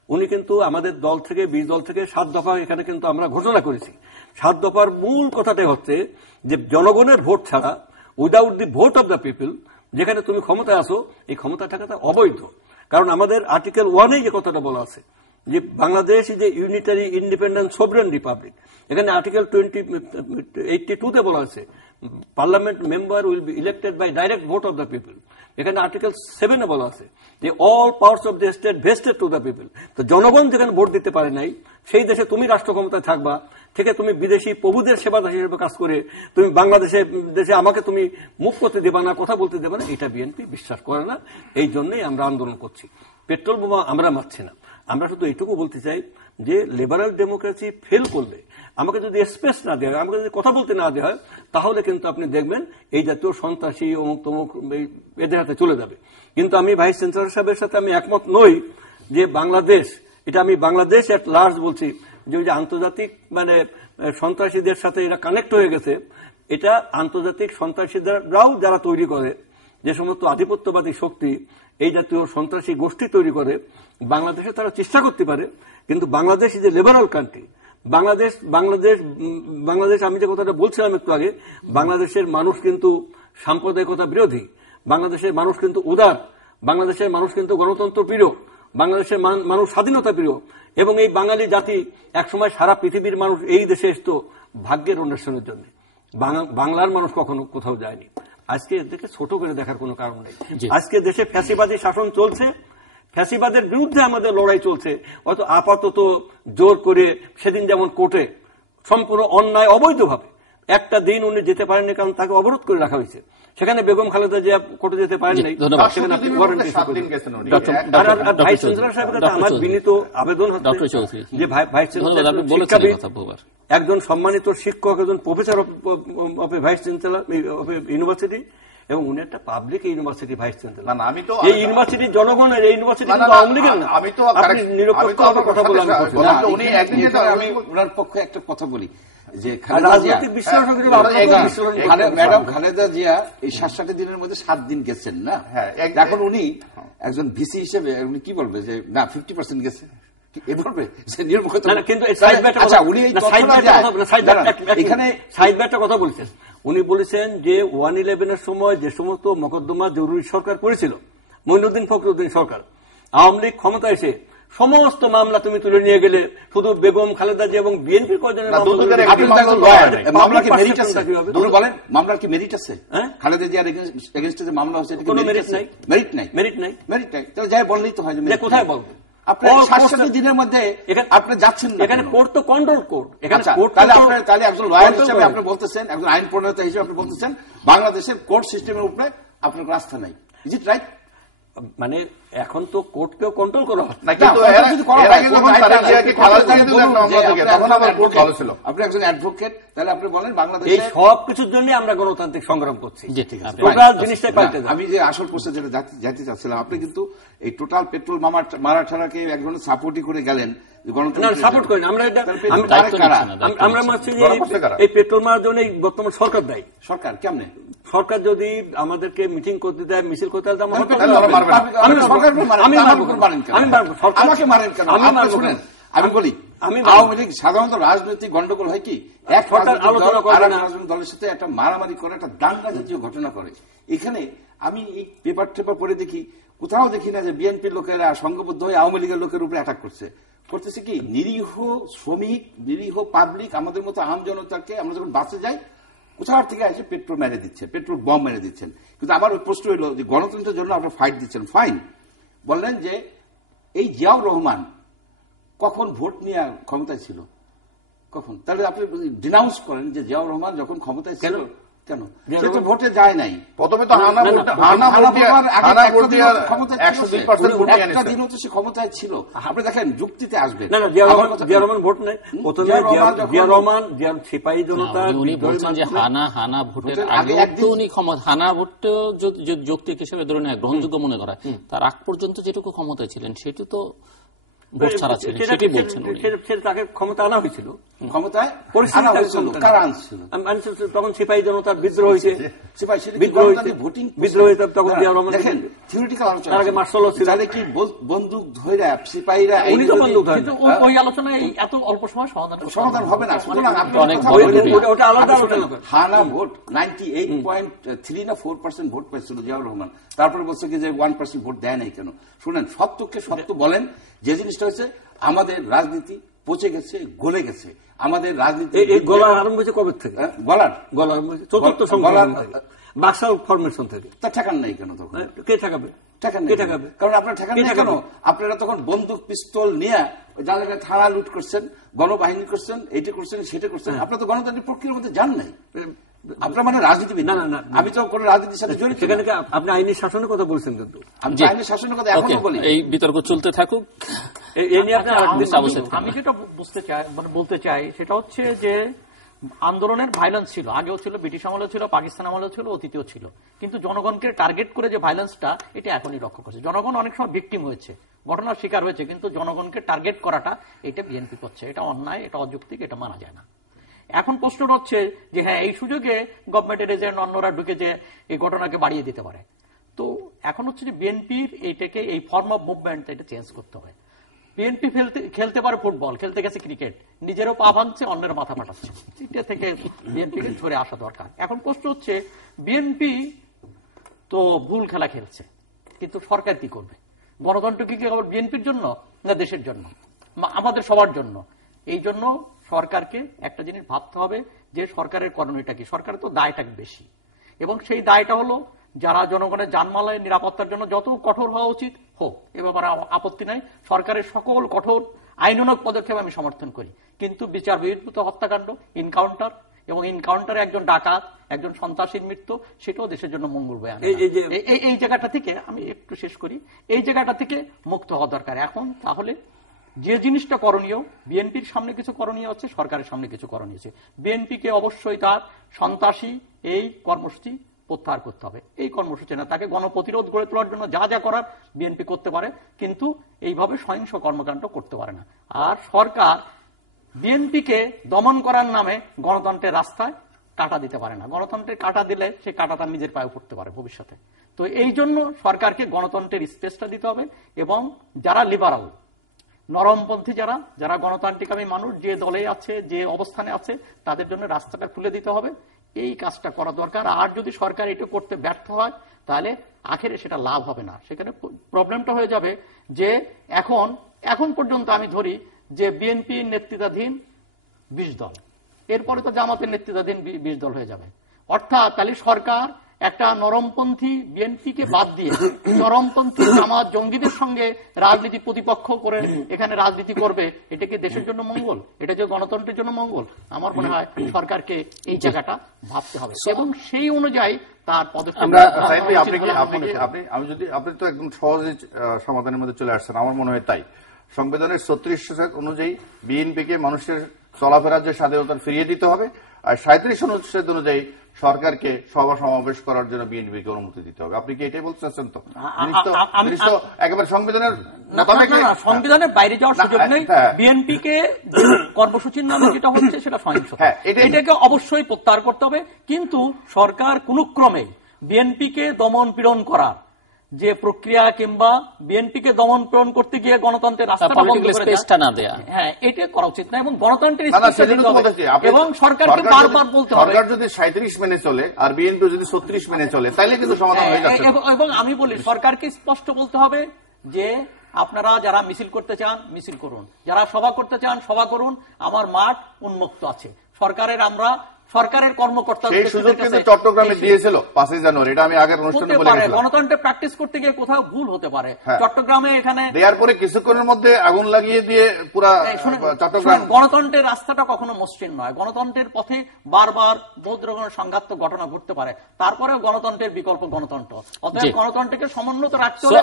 উনি কিন্তু আমাদের দল থেকে 20 দল থেকে 7 দফা এখানে কিন্তু আমরা ঘোষণা করেছি। 7 দফার মূল কথাটাই হচ্ছে যে জনগণের ভোট ছাড়া, without the vote of the people, যেখানে তুমি ক্ষমতায় আসো এই ক্ষমতা থাকাটা অবৈধ। কারণ আমাদের আর্টিকেল 1-এ যে কথাটা বলা আছে যে Bangladesh is a unitary independent sovereign republic, এখানে আর্টিকেল 82-তে বলা আছে parliament member will be elected by direct vote of the people. এখানে আর্টিকেল 7-এ বলা আছে যে all powers of the state vested to the people. তো জনগণ যেখানে ভোট দিতে পারে নাই সেই দেশে তুমি রাষ্ট্র ক্ষমতায় থাকবা, থেকে তুমি বিদেশি প্রভুদের সেবাদাসী হিসেবে কাজ করে তুমি দেশে আমাকে তুমি মুখ করতে দেবা না, কথা বলতে দেবা না, এটা বিএনপি বিশ্বাস করে না। এই জন্যই আমরা আন্দোলন করছি। পেট্রোল বোমা আমরা মারছি না, আমরা শুধু এইটুকু বলতে চাই যে লিবারাল ডেমোক্রেসি ফেল করলে, আমাকে যদি স্পেস না দেওয়া হয়, আমাকে যদি কথা বলতে না দেওয়া হয়, তাহলে কিন্তু আপনি দেখবেন এই জাতীয় সন্ত্রাসী অমুক তমুক এদের হাতে চলে যাবে। কিন্তু আমি ভাইস চ্যান্সেলর সাহেবের সাথে আমি একমত নই যে বাংলাদেশ, এটা আমি বাংলাদেশ এট লার্জ বলছি, যে ওই যে আন্তর্জাতিক মানে সন্ত্রাসীদের সাথে এরা কানেক্ট হয়ে গেছে, এটা আন্তর্জাতিক সন্ত্রাসীরাও যারা তৈরি করে, যে সমস্ত আধিপত্যবাদী শক্তি এই জাতীয় সন্ত্রাসী গোষ্ঠী তৈরি করে, বাংলাদেশে তারা চেষ্টা করতে পারে। কিন্তু Bangladesh is A liberal country. Bangladesh আমি যে কথাটা বলছিলাম একটু আগে, বাংলাদেশের মানুষ কিন্তু সাম্প্রদায়িকতা বিরোধী, বাংলাদেশের মানুষ কিন্তু উদার, বাংলাদেশের মানুষ কিন্তু গণতন্ত্র প্রিয়, বাংলাদেশের মানুষ স্বাধীনতা প্রিয়। এবং এই বাঙালি জাতি একসময় সারা পৃথিবীর মানুষ এই দেশে এসতো ভাগ্যের অন্বেষণের জন্য। বাংলার মানুষ কখনো কোথাও যায়নি। আজকে এদেরকে ছোট করে দেখার কোনো কারণ নেই। আজকে দেশে ফ্যাসিবাদী শাসন চলছে, ফ্যাসিবাদের বিরুদ্ধে আমাদের লড়াই চলছে। অত আপাতত জোর করে সেদিন যেমন কোর্টে সম্পূর্ণ অন্যায় অবৈধভাবে একটা দিন উনি যেতে পারেননি, কারণ তাকে অবরোধ করে রাখা হয়েছে। সেখানে বেগম খালেদা জিয়া কোর্টে যেতে পারেন নাই। ভাইস চ্যান্সেলর সাহেবের কাছে আমার বিনীত আবেদন হচ্ছে যে ভাইস চ্যান্সেলর একজন সম্মানিত শিক্ষক, একজন professor of vice chancellor of university, এবং উনি একটা পাবলিক ইউনিভার্সিটি ভাইস চ্যান্সেলর। এই ইউনিভার্সিটির জনগণের, এই ইউনিভার্সিটি আওয়ামী লীগের না। আপনি নিরপেক্ষ কথা বলে আমি ওনার পক্ষে একটা কথা বলি যে রাজনৈতিক ম্যাডাম খালেদা জিয়া এই 60 দিনের মধ্যে 7 দিন গেছেন না। এখন উনি একজন ভিসি হিসেবে উনি কি বলবে যে না 50% গেছে, উনি বলেছেন যে 111-এর সময় যে সমস্ত মোকদ্দমা জরুরি সরকার করেছিল, মঈনুদ্দিন ফখরুদ্দিন সরকার, আওয়ামী লীগ ক্ষমতা এসে সমস্ত মামলা তুমি তুলে নিয়ে গেলে, শুধু বেগম খালেদা জিয়া এবং বিএনপির কয়জনের মামলার কি মেরিট আছে? বলেন মামলার কি মেরিট আছে? খালেদা জিয়ার এগেইনস্টে যে মামলা হচ্ছে কোনো মেরিট নাই, মেরিট নাই, মেরিট নাই, মেরিট নাই। তাহলে যাই বললেই তো হয়, কোথায় বলবো? আপনি 60 দিনের মধ্যে আপনি যাচ্ছেন না, এখানে কোর্ট তো কন্ট্রোল কোর্ট। তাহলে একজন লয়ার হিসেবে আপনি বলতেছেন, একজন আইন প্রণেতা হিসেবে আপনি বলতেছেন বাংলাদেশের কোর্ট সিস্টেমের উপরে আপনার আস্থা নাই। Is it right? মানে এখন তো কোর্টকেও কন্ট্রোল করা হচ্ছে। আপনি একজন অ্যাডভোকেট, তাহলে আপনি বলেন বাংলাদেশ এই সব কিছুর জন্য আমরা গণতান্ত্রিক সংগ্রাম করছি। আমি যে আসল প্রশ্ন যেটা জানতে চাচ্ছিলাম, আপনি কিন্তু এই টোটাল পেট্রোল মারা ছাড়াকে একজন সাপোর্টই করে গেলেন, সাপোর্ট করেন। আমরা মানছি যে এই পেট্রোল মারার জন্য বর্তমান সরকার দায়ী। সরকার কেমনে? সরকার যদি আমাদেরকে মিটিং করতে দেয়, মিছিল করতে দেয়, আমি বলি আওয়ামী লীগ সাধারণত রাজনৈতিক গন্ডগোল হয় কি, এক রাজনৈতিক দলের সাথে একটা মারামারি করে, একটা দাঙ্গা জাতীয় ঘটনা করে। এখানে আমি এই পেপার টেপার পরে দেখি, কোথাও দেখি না যে বিএনপির লোকেরা সংঘবদ্ধ হয়ে আওয়ামী লীগের লোকের উপরে অ্যাটাক করতেছে কি নিরীহ শ্রমিক, নিরীহ পাবলিক, আমাদের মতো আম জনতাকে আমরা যখন বাসে যাই কোথাও থেকে এসে পেট্রোল মেরে দিচ্ছে, পেট্রোল বম মেরে দিচ্ছেন। কিন্তু আবার ওই প্রশ্ন হইল যে গণতন্ত্রের জন্য আপনারা ফাইট দিচ্ছেন, ফাইন। বললেন যে এই জিয়াউর রহমান কখন ভোট নিয়ে ক্ষমতায় ছিল, কখন? তাহলে আপনি ডিনাউন্স করেন যে জিয়াউর রহমান যখন ক্ষমতায় ছিল কেন সে তো ভোটে যায় নাই। প্রথমে তো হানা ভোট দিয়ে 102% ভোট নিয়ে একটা দিনও তো সে ক্ষমতায় ছিল। আপনি দেখেন যুক্তিতে আসবে না, জিয়া রহমান ভোট নেই। প্রথমে জিয়া রহমান সিপাহী জনতা উনি বলছেন যে হানা ভোটের আগে তো উনি হানা ভোটও যৌক্তিক হিসেবে ধরে নেয়, গ্রহণযোগ্য মনে করা, তার আগ পর্যন্ত যেটুকু ক্ষমতায় ছিলেন সেটি তো ভোট ছাড়া ছিলেন, সেটি বলছেন তাকে ক্ষমতা আনা হয়েছিল। ক্ষমতায় কারা আনছিল? তখন সিপাহী জনতার বিদ্রোহ হয়েছে, দেখেন থিওরিটিক্যাল আলোচনা তাহলে কি বন্দুক ধরে সিপাহীরা ওই আলোচনায় এত অল্প সময় সমাধান হবে না। সুতরাং হানা ভোট 98.3 না 4% ভোট পাইছিল জিয়াউর রহমান, তারপরে বলছে কি যে 1% ভোট দেয় নাই কেন? শুনেন, সত্যকে সত্য বলেন। যে জিনিসটা হচ্ছে আমাদের রাজনীতি পচে গেছে, গলে গেছে। আমাদের রাজনীতি গলার আরম্ভ হয়েছে কবে থেকে? গলার চতুর্থ বাকশাল ফরমেশন থেকে। তা ঠেকান নাই কেন তখন? কে ঠেকাবে? কারণ আপনার ঠেকান নাই কেন? আপনারা তখন বন্দুক পিস্তল নিয়ে জায়গায় থানা লুট করছেন, গণবাহিনী করছেন, এইটা করছেন, সেটা করছেন। আপনারা তো গণতান্ত্রিক প্রক্রিয়ার মধ্যে যান নাই। আপনার মানে রাজনীতিবিদ না। আমি তো কোনো রাজনীতির সাথে জড়িত। সেখানে আপনি আইনি শাসনের কথা বলছেন, কিন্তু আমি আইনি শাসনের কথা এখনো বলি। এই বিতর্ক চলতে থাকুক। আমি যেটা বলতে চাই সেটা হচ্ছে যে আন্দোলনের ভায়োলেন্স ছিল, আগেও ছিল, ব্রিটিশ আমলেও ছিল, পাকিস্তান আমলেও ছিল, অতীতেও ছিল, কিন্তু জনগণকে টার্গেট করে যে ভায়োলেন্সটা এটা এখনই লক্ষ্য করছে। জনগণ অনেক সময় ভিকটিম হয়েছে, ঘটনার শিকার হয়েছে, কিন্তু জনগণকে টার্গেট করাটা এটা বিএনপি করছে। এটা অন্যায়, এটা অযৌক্তিক, এটা মানা যায় না। এখন প্রশ্ন হচ্ছে যে হ্যাঁ, এই সুযোগে গভর্নমেন্টের এজেন্ট অন্যরা ঢুকে যে এই ঘটনাকে বাড়িয়ে দিতে পারে। তো এখন হচ্ছে যে বিএনপির এইটাকে, এই ফর্ম অফ মুভমেন্ট এটা চেঞ্জ করতে হবে। বিএনপি খেলতে পারে ফুটবল, খেলতে গেছে ক্রিকেট, নিজেরও পা ভাঙছে, অন্যের মাথা ফাটাচ্ছে, এটা থেকে বিএনপিকে সরে আসা দরকার। এখন প্রশ্ন হচ্ছে বিএনপি তো ভুল খেলা খেলছে, কিন্তু সরকার কি করবে? গণতন্ত্র কি আবার বিএনপির জন্য না দেশের জন্য, আমাদের সবার জন্য? এই জন্য সরকারকে একটা জিনিস ভাবতে হবে যে সরকারের করণীয়টা কি। সরকারের তো দায়টা বেশি, এবং সেই দায়টা হলো যারা জনগণের জানমালের নিরাপত্তার জন্য যত কঠোর হওয়া উচিত হোক, এ ব্যাপারে আপত্তি নাই। সরকারের সকল কঠোর আইনানুগ পদক্ষেপ আমি সমর্থন করি, কিন্তু বিচার বহির্ভূত হত্যাকাণ্ড, ইনকাউন্টার, এবং ইনকাউন্টারে একজন ডাকাত, একজন সন্ত্রাসীর মৃত্যু, সেটাও দেশের জন্য মঙ্গল বয়ে আনে। এই জায়গাটা থেকে আমি একটু শেষ করি, এই জায়গাটা থেকে মুক্ত হওয়া দরকার এখন। তাহলে যে জিনিসটা করণীয়, বিএনপির সামনে কিছু করণীয় আছে, সরকারের সামনে কিছু করণীয় আছে। বিএনপিকে অবশ্যই তার সন্ত্রাসী এই কর্মসূচি প্রত্যাহার করতে হবে। এই কর্মসূচি না, তাকে গণপ্রতিরোধ গড়ে তোলার জন্য যা যা করার বিএনপি করতে পারে, কিন্তু এইভাবে সহিংস কর্মকাণ্ড করতে পারে না। আর সরকার বিএনপিকে দমন করার নামে গণতন্ত্রের রাস্তায় কাঁটা দিতে পারে না। গণতন্ত্রের কাঁটা দিলে সে কাঁটা তার নিজের পায়ে পড়তে পারে ভবিষ্যতে। তো এই জন্য সরকারকে গণতন্ত্রের স্পেসটা দিতে হবে, এবং যারা লিবারাল, নরমপন্থী, যারা গণতান্ত্রিকামী মানুষ, যে দলে আছে, যে অবস্থানে আছে, তাদের জন্য রাস্তাটা খুলে দিতে হবে। এই কাজটা করা দরকার। আর যদি সরকার এটা করতে ব্যর্থ হয়, তাহলে আখেরে সেটা লাভ হবে না। সেখানে প্রবলেমটা হয়ে যাবে যে এখন পর্যন্ত আমি ধরি যে বিএনপি নেতৃত্বাধীন 20 দল, এরপরে তো জামাতের নেতৃত্বাধীন 20 দল হয়ে যাবে। অর্থাৎ তাহলে সরকার একটা নরমপন্থী বিএনপিকে বাদ দিয়ে চরমপন্থী জামাত জঙ্গিদের সঙ্গে রাজনীতি প্রতিপক্ষ করে এখানে রাজনীতি করবে। এটা কি দেশের জন্য মঙ্গল? এটা যে গণতন্ত্রের জন্য মঙ্গল? আমার মনে হয় সরকারকে এই জায়গাটা ভাবতে হবে, এবং সেই অনুযায়ী তার পদক্ষেপ। আপনি তো একদম সহজে সমাধানের মধ্যে চলে আসছেন, আমার মনে হয় তাই। সংবিধানের 36 অনুযায়ী বিএনপিকে মানুষের চলাফেরার যে স্বাধীনতা ফিরিয়ে দিতে হবে, আর 37 অনুচ্ছেদ অনুযায়ী সরকারকে সভা সমাবেশ করার জন্য বিএনপিকে অনুমতি দিতে হবে। আপনি কি এটাই বলতে চাচ্ছেন? তো একেবারে সংবিধানের বাইরে যাওয়ার সুযোগ নেই। বিএনপিকে কর্মসূচির নামে যেটা হচ্ছে সেটা সহিংসতা, এটাকে অবশ্যই প্রত্যাহার করতে হবে। কিন্তু সরকার কোন ক্রমে বিএনপিকে দমন পীড়ন করার যে প্রক্রিয়া, কিংবা বিএনপিকে দমন পীড়ন করতে গিয়ে গণতন্ত্রের রাস্তাটা বন্ধ করে দেয়া, হ্যাঁ, এটা করা উচিত না। এবং গণতন্ত্রের এবং সরকারকে বারবার বলতে হবে, সরকার যদি 37 মেনে চলে আর বিএনপি যদি 36 মেনে চলে, তাহলে কিন্তু সমাধান হয়ে যাচ্ছে। এবং আমি বলি সরকারকে স্পষ্ট বলতে হবে যে আপনারা যারা মিছিল করতে চান মিছিল করুন, যারা সভা করতে চান সভা করুন, আমার মাঠ উন্মুক্ত আছে। সরকারের আমরা সরকারের কর্মকর্তা সেই সুযোগ কিন্তু চট্টগ্রামে দিয়েছিল 5 জানুয়ারি, এটা আমি আগের অনুষ্ঠানে বলে গেছিলাম। গণতন্ত্রে প্র্যাকটিস করতে গিয়ে কোথাও ভুল হতে পারে, চট্টগ্রামে এখানে দেওয়ার পরে কিছুক্ষণের মধ্যে আগুন লাগিয়ে দিয়ে পুরা চট্টগ্রাম। গণতন্ত্রের রাস্তাটা কখনো মসৃণ নয়, গণতন্ত্রের পথে বারবার বহু ধরনের সংঘাতক ঘটনা ঘটতে পারে, তারপরেও গণতন্ত্রের বিকল্প গণতন্ত্র। অতএব গণতন্ত্রকে সমুন্নত রাখতে হলে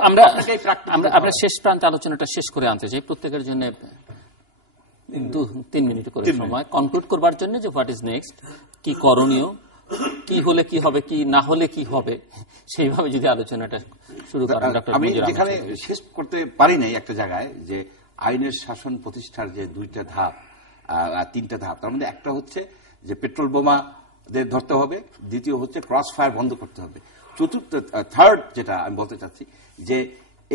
আমরা শেষ প্রান্তে আলোচনাটা শেষ করে আনতে চাই, প্রত্যেকের জন্য 2-3 মিনিট করে সময় কনক্লুড করবার জন্য, যে হোয়াট ইজ নেক্সট, কি করণীয়, কি হলে কি হবে, কি না হলে কি হবে, সেইভাবে যদি আলোচনাটা শুরু করেন। আমি যেখানে শেষ করতে পারি নাই একটা জায়গায়, যে আইনের শাসন প্রতিষ্ঠার যে 2টা ধাপ 3টা ধাপ, তার মধ্যে একটা হচ্ছে যে পেট্রোল বোমাদের ধরতে হবে, দ্বিতীয় হচ্ছে ক্রস ফায়ার বন্ধ করতে হবে, থার্ড যেটা আমি বলতে চাচ্ছি যে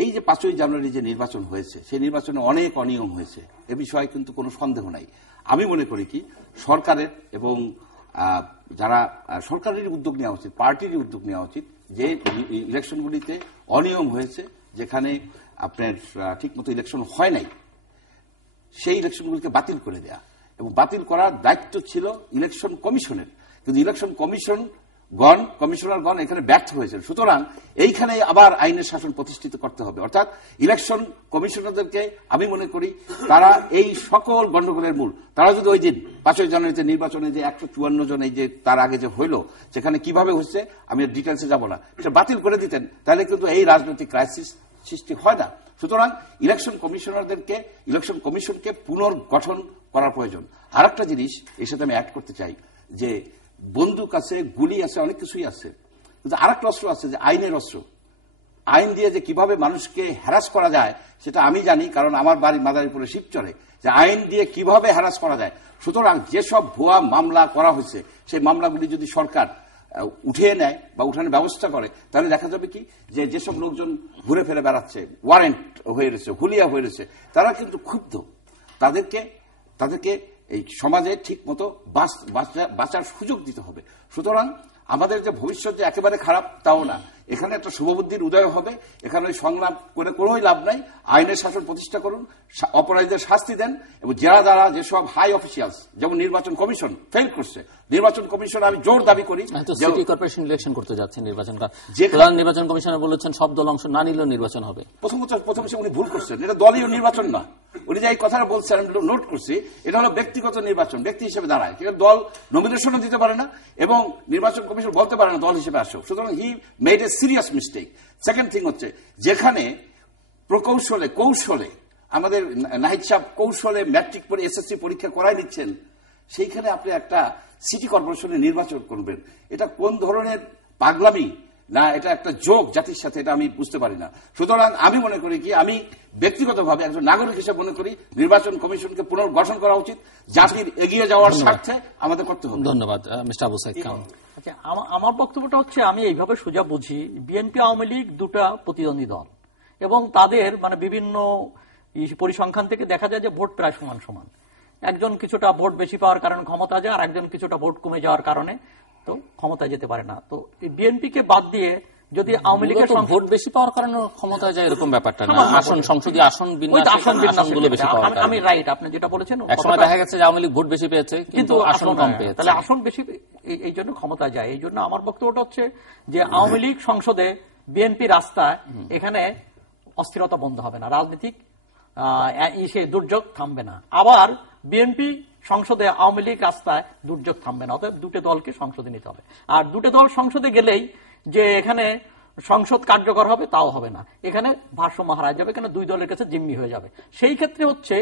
এই যে 5ই জানুয়ারি যে নির্বাচন হয়েছে, সেই নির্বাচনে অনেক অনিয়ম হয়েছে, এ বিষয়ে কিন্তু কোনো সন্দেহ নাই। আমি মনে করি কি সরকারের এবং যারা সরকারের উদ্যোগ নেওয়া উচিত, পার্টির উদ্যোগ নেওয়া উচিত, যে ইলেকশনগুলিতে অনিয়ম হয়েছে, যেখানে আপনার ঠিকমতো ইলেকশন হয় নাই, সেই ইলেকশনগুলিকে বাতিল করে দেয়া, এবং বাতিল করার দায়িত্ব ছিল ইলেকশন কমিশনের, কিন্তু ইলেকশন কমিশনারগণ এখানে ব্যর্থ হয়েছে। সুতরাং এইখানে আবার আইনের শাসন প্রতিষ্ঠিত করতে হবে, অর্থাৎ ইলেকশন কমিশনারদেরকে আমি মনে করি তারা এই সকল গন্ডগোলের মূল, তারা যদি ওই দিন 5ই জানুয়ারিতে নির্বাচনে যে 154 জন এই যে তার আগে যে হইল, সেখানে কিভাবে হচ্ছে আমি ডিটেলসে যাব না, সেটা বাতিল করে দিতেন, তাহলে কিন্তু এই রাজনৈতিক ক্রাইসিস সৃষ্টি হয় না। সুতরাং ইলেকশন কমিশনকে পুনর্গঠন করার প্রয়োজন। আর একটা জিনিস এর সাথে আমি অ্যাড করতে চাই, যে বন্দুক আছে, গুলি আছে, অনেক কিছুই আছে, কিন্তু আর একটা অস্ত্র আছে, যে আইনের অস্ত্র। আইন দিয়ে যে কিভাবে মানুষকে হ্যারাস করা যায় সেটা আমি জানি, কারণ আমার বাড়ির মাদারীপুরে শিপ চলে, যে আইন দিয়ে কিভাবে হ্যারাস করা যায়। সুতরাং যেসব ভুয়া মামলা করা হয়েছে, সেই মামলাগুলি যদি সরকার উঠিয়ে নেয় বা উঠানোর ব্যবস্থা করে, তাহলে দেখা যাবে কি যে যেসব লোকজন ঘুরে ফিরে বেড়াচ্ছে, ওয়ারেন্ট হয়ে রয়েছে, হুলিয়া হয়ে রয়েছে, তারা কিন্তু ক্ষুব্ধ, তাদেরকে এই সমাজে ঠিক মতো বাঁচার সুযোগ দিতে হবে। সুতরাং আমাদের যে ভবিষ্যৎ যে একেবারে খারাপ তাও না, এখানে একটা শুভবুদ্ধির উদয় হবে, এখানে ওই সংলাপ করে কোনোই লাভ নাই, আইনের শাসন প্রতিষ্ঠা করুন, অপরাধীদের শাস্তি দেন, এবং যারা যেসব হাই অফিসিয়ালস, যেমন নির্বাচন কমিশন ফেল করছে, নির্বাচন কমিশন আমি জোর দাবি করি, সিটি কর্পোরেশন ইলেকশন করতে যাচ্ছে নির্বাচনটা, প্রধান নির্বাচন কমিশনার বলেছেন সব দল অংশ না নিলেও নির্বাচন হবে। প্রথম উনি ভুল করছেন, এটা দলীয় নির্বাচন না, উনি যে এই কথাটা বলছেন আমি নোট করছি, এটা হলো ব্যক্তিগত নির্বাচন, ব্যক্তি হিসেবে দাঁড়ায়, কিন্তু দল নমিনেশনও দিতে পারে না, এবং নির্বাচন কমিশন বলতে পারে না দল হিসেবে আসো। সুতরাং he made a serious mistake. Second thing হচ্ছে, যেখানে কৌশলে আমাদের নাহিদ সাহেব কৌশলে ম্যাট্রিক পরে এসএসসি পরীক্ষা করাই দিচ্ছেন, সেইখানে আপনি একটা সিটি কর্পোরেশনের নির্বাচন করবেন, এটা কোন ধরনের পাগলামি না, এটা একটা যোগ জাতির সাথে, এটা আমি বুঝতে পারি না। সুতরাং আমি মনে করি কি, আমি ব্যক্তিগতভাবে একজন নাগরিক হিসেবে মনে করি নির্বাচন কমিশনকে পুনর্গঠন করা উচিত, জাতির এগিয়ে যাওয়ার স্বার্থে আমাদের করতে হবে। ধন্যবাদ মিস্টার আবু সাইদ খান। আচ্ছা, আমার বক্তব্যটা হচ্ছে, আমি এইভাবে সোজা বুঝি, বিএনপি আওয়ামী লীগ দুটা প্রতিদ্বন্দ্বী দল, এবং তাদের মানে বিভিন্ন পরিসংখ্যান থেকে দেখা যায় যে ভোট প্রায় সমান সমান, একজন কিছুটা ভোট বেশি পাওয়ার কারণে ক্ষমতা যায়, আর একজন কিছুটা ভোট কমে যাওয়ার কারণে তো ক্ষমতায় যেতে পারে না। তো বিএনপিকে বাদ দিয়ে যদি আওয়ামী লীগের ভোট বেশি পাওয়ার কারণে ক্ষমতায় যায় এরকম ব্যাপারটা না, আসন সংসদীয় আসন বিন্যাসগুলো বেশি পাওয়ার কারণে। আমি রাইট, আপনি যেটা বলেছেন, একসময় দেখা গেছে যে আওয়ামী লীগ ভোট বেশি পেয়েছে কিন্তু আসন কম পেয়েছে, তাহলে আসন বেশি এই জন্য ক্ষমতায় যায়। এই জন্য আমার বক্তব্যটা হচ্ছে যে আওয়ামী লীগ সংসদে, বিএনপি রাস্তায়, এখানে অস্থিরতা বন্ধ হবে না, রাজনৈতিক দুর্যোগ থামবে না। আবার বিএনপি সংসদে, আওয়ামী লীগ রাস্তায়, দুর্যোগ থামবে না। অতএব দুটো দলকে সংসদে নিতে হবে। আর দুটো দল সংসদে গেলেই যে এখানে সংসদ কার্যকর হবে তাও হবে না, এখানে ভারসাম্য হারায় যাবে, এখানে দুই দলের কাছে জিম্মি হয়ে যাবে। সেই ক্ষেত্রে হচ্ছে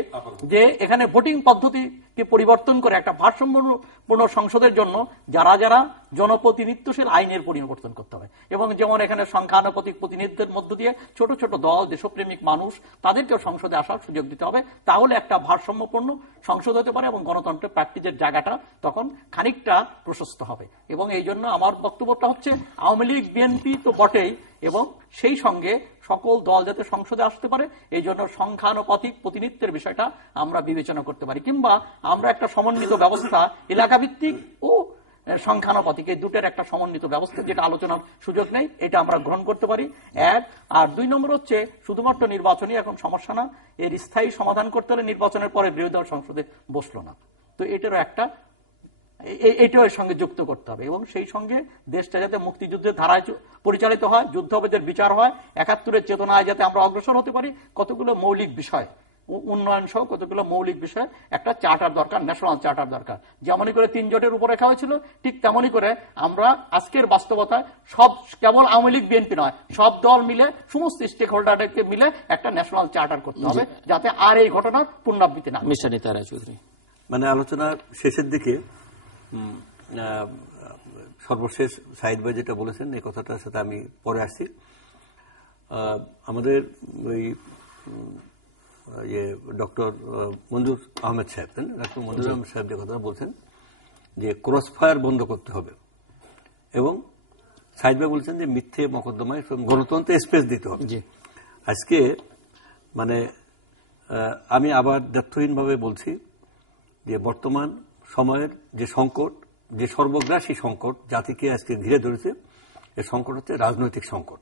যে এখানে ভোটিং পদ্ধতিকে পরিবর্তন করে একটা ভারসাম্যপূর্ণ সংসদের জন্য যারা জনপ্রতিনিধিত্বশীল আইনের পরিবর্তন করতে হবে, এবং যেমন এখানে সংখ্যানুপাতিক প্রতিনিধিত্বের মধ্য দিয়ে ছোট ছোট দল, দেশপ্রেমিক মানুষ, তাদেরকেও সংসদে আসার সুযোগ দিতে হবে। তাহলে একটা ভারসাম্যপূর্ণ সংসদ হতে পারে এবং গণতন্ত্রের প্র্যাকটিসের জায়গাটা তখন খানিকটা প্রশস্ত হবে। এবং এই জন্য আমার বক্তব্যটা হচ্ছে, আওয়ামী লীগ বিএনপি তো বটেই, এবং সেই সঙ্গে সকল দল যাতে সংসদে আসতে পারে, এই জন্য সংখ্যানুপাতিক প্রতিনিধিত্বের বিষয়টা আমরা বিবেচনা করতে পারি, কিংবা আমরা একটা সমন্বিত ব্যবস্থা, এলাকা ভিত্তিক ও সংখ্যানুপাতিক, এই দুটের একটা সমন্বিত ব্যবস্থা, যেটা আলোচনার সুযোগ নেই, এটা আমরা গ্রহণ করতে পারি। এক, আর দুই নম্বর হচ্ছে, শুধুমাত্র নির্বাচনই এখন সমস্যা না, এর স্থায়ী সমাধান করতে হলে নির্বাচনের পরে বিরোধী দল সংসদে বসলো না, তো এটারও একটা এইটাও এর সঙ্গে যুক্ত করতে হবে এবং সেই সঙ্গে দেশটা যাতে মুক্তিযুদ্ধের ধারায় পরিচালিত হয়, যুদ্ধবিদের বিচার হয়, ৭১-এর চেতনায় যাতে আমরা অগ্রসর হতে পারি, কতগুলো মৌলিক বিষয়, উন্নয়ন সহ কতগুলো মৌলিক বিষয় একটা চার্টার দরকার, ন্যাশনাল চার্টার দরকার। যেমনই করে ৩ জোটের উপরে রেখা হয়েছিল, ঠিক তেমনই করে আমরা আজকের বাস্তবতায় সব, কেবল আওয়ামী লীগ বিএনপি নয়, সব দল মিলে, সমস্ত স্টেক হোল্ডারকে মিলে একটা ন্যাশনাল চার্টার করতে হবে, যাতে আর এই ঘটনার পুনরাবৃত্তি না। মিস্টার নিতা রায় চৌধুরী, মানে আলোচনার শেষের দিকে সর্বশেষ সাইদ ভাই যেটা বলেছেন এই কথাটার সাথে আমি পরে আসছি। আমাদের ওই ডক্টর মঞ্জুর আহমেদ সাহেব, ডক্টর মঞ্জুর আহমেদ সাহেব যে কথা বলছেন যে ক্রস ফায়ার বন্ধ করতে হবে, এবং সাইদ ভাই বলছেন যে মিথ্যে মকদ্দমায় গণতন্ত্রে স্পেস দিতে হবে। আজকে মানে আমি আবার দ্ব্যর্থহীনভাবে বলছি যে বর্তমান সময়ের যে সংকট, যে সর্বগ্রাসী সংকট জাতিকে আজকে ঘিরে ধরেছে, এই সংকট হচ্ছে রাজনৈতিক সংকট,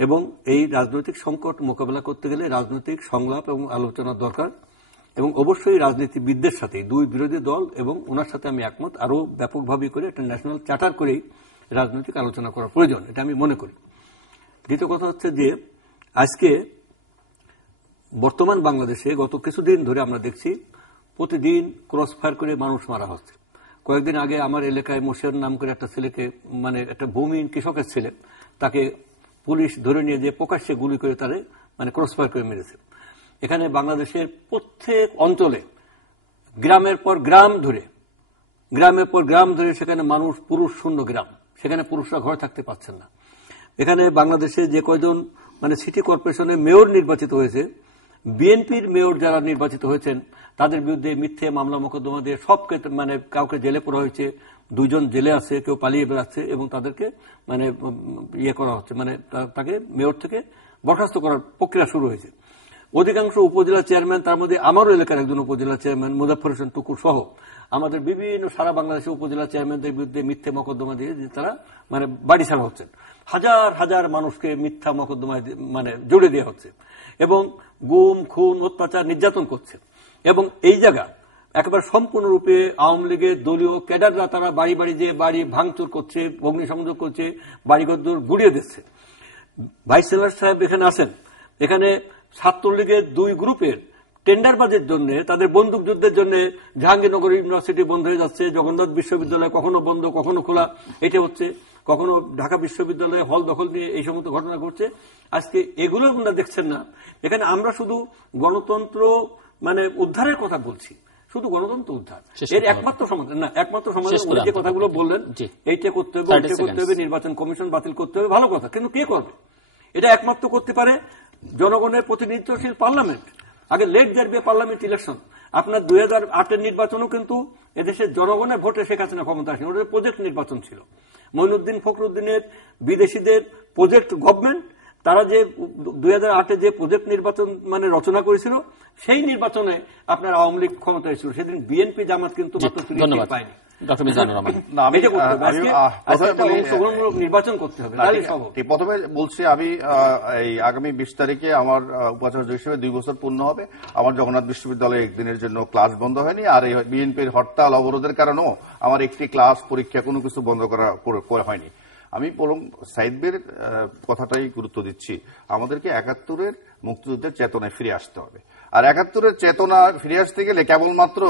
এবং এই রাজনৈতিক সংকট মোকাবেলা করতে গেলে রাজনৈতিক সংলাপ এবং আলোচনার দরকার, এবং অবশ্যই রাজনীতিবিদদের সাথে, দুই বিরোধী দল এবং ওনার সাথে আমি একমত, আরো ব্যাপকভাবে করে একটা ন্যাশনাল চার্টার করেই রাজনৈতিক আলোচনা করা প্রয়োজন, এটা আমি মনে করি। দ্বিতীয় কথা হচ্ছে যে আজকে বর্তমান বাংলাদেশে গত কিছুদিন ধরে আমরা দেখছি প্রতিদিন ক্রস ফায়ার করে মানুষ মারা হচ্ছে। কয়েকদিন আগে আমার এলাকায় মোশের নাম করে একটা ছেলেকে, মানে একটা ভূমিহীন কৃষকের ছেলে, তাকে পুলিশ ধরে নিয়ে যে প্রকাশ্যে গুলি করে তারে মানে ক্রস ফায়ার করে মেরেছে। এখানে বাংলাদেশের প্রত্যেক অঞ্চলে গ্রামের পর গ্রাম ধরে সেখানে মানুষ পুরুষ শূন্য গ্রাম, সেখানে পুরুষরা ঘরে থাকতে পারছেন না। এখানে বাংলাদেশে যে কয়জন মানে সিটি কর্পোরেশনে মেয়র নির্বাচিত হয়েছে, বিএনপির মেয়র যারা নির্বাচিত হয়েছেন তাদের বিরুদ্ধে মিথ্যে মামলা মোকদ্দমা দিয়ে সবকে মানে কাউকে জেলে পড়া হয়েছে, 2 জন জেলে আছে, কেউ পালিয়ে বেড়াচ্ছে, এবং তাদেরকে মানে ইয়ে করা হচ্ছে, মানে তাকে মেয়র থেকে বরখাস্ত করার প্রক্রিয়া শুরু হয়েছে। অধিকাংশ উপজেলা চেয়ারম্যান, তার মধ্যে আমারও এলাকার একজন উপজেলা চেয়ারম্যান মুজাফফর হোসেন টুকুর সহ আমাদের বিভিন্ন সারা বাংলাদেশের উপজেলা চেয়ারম্যানদের বিরুদ্ধে মিথ্যে মোকদ্দমা দিয়ে তারা মানে বাড়ি ছাড়া হচ্ছেন। হাজার হাজার মানুষকে মিথ্যা মোকদ্দমায় মানে জড়িয়ে দেওয়া হচ্ছে, এবং গুম খুন অত্যাচার নির্যাতন করছে। এবং এই জায়গা একেবারে সম্পূর্ণরূপে আওয়ামী লীগের দলীয় ক্যাডাররা তারা বাড়ি বাড়ি যে বাড়ি ভাঙচুর করছে, অগ্নিসংযোগ করছে, বাড়িঘর গুড়িয়ে দিচ্ছে। ভাইস চ্যান্সেলর সাহেব এখানে আসেন, এখানে ছাত্রলীগের 2 গ্রুপের টেন্ডারবাজির জন্য, তাদের বন্দুক যুদ্ধের জন্য জাহাঙ্গীরনগর ইউনিভার্সিটি বন্ধ হয়ে যাচ্ছে, জগন্নাথ বিশ্ববিদ্যালয় কখনো বন্ধ কখনো খোলা, এটা হচ্ছে, কখনো ঢাকা বিশ্ববিদ্যালয়ে হল দখল নিয়ে এই সমস্ত ঘটনা ঘটছে। আজকে এগুলো আপনারা দেখছেন না। এখানে আমরা শুধু গণতন্ত্র মানে উদ্ধারের কথা বলছি, শুধু গণতন্ত্র উদ্ধার এর একমাত্র সমাধান না। একমাত্র সমাধান উনি যে কথাগুলো বললেন, এইটা করতে হবে, ওইটা করতে হবে, নির্বাচন কমিশন বাতিল করতে হবে, ভালো কথা, কিন্তু কে করবে? এটা একমাত্র করতে পারে জনগণের প্রতিনিধিত্বশীল পার্লামেন্ট। আগে let there be parliament election. আপনার 2008-এর নির্বাচনও কিন্তু এদেশের জনগণের ভোটে শেখ হাসিনা ক্ষমতা আসেনি, ওটা প্রজেক্ট নির্বাচন ছিল। মঈনুদ্দিন ফখরুদ্দিনের বিদেশিদের প্রজেক্ট গভর্নমেন্ট, তারা যে 2008-এ যে প্রজেক্ট নির্বাচন মানে রচনা করেছিল, সেই নির্বাচনে আপনার আওয়ামী লীগ ক্ষমতা এসেছিল। সেদিন বিএনপি জামাত কিন্তু পায়নি। নির্বাচন করতে হবে। প্রথমে বলছি, আমি এই আগামী 20 তারিখে আমার উপাচার্য হিসেবে 2 বছর পূর্ণ হবে। আমার জগন্নাথ বিশ্ববিদ্যালয়ে একদিনের জন্য ক্লাস বন্ধ হয়নি, আর এই বিএনপির হরতাল অবরোধের কারণেও আমার একটি ক্লাস পরীক্ষা কোনো কিছু বন্ধ করা হয়নি। আমি বরং সাইদবের কথাটাই গুরুত্ব দিচ্ছি। আমাদেরকে 71-এর মুক্তিযুদ্ধের চেতনায় ফিরে আসতে হবে, আর 71-এর চেতনা ফিরে আসতে গেলে কেবলমাত্র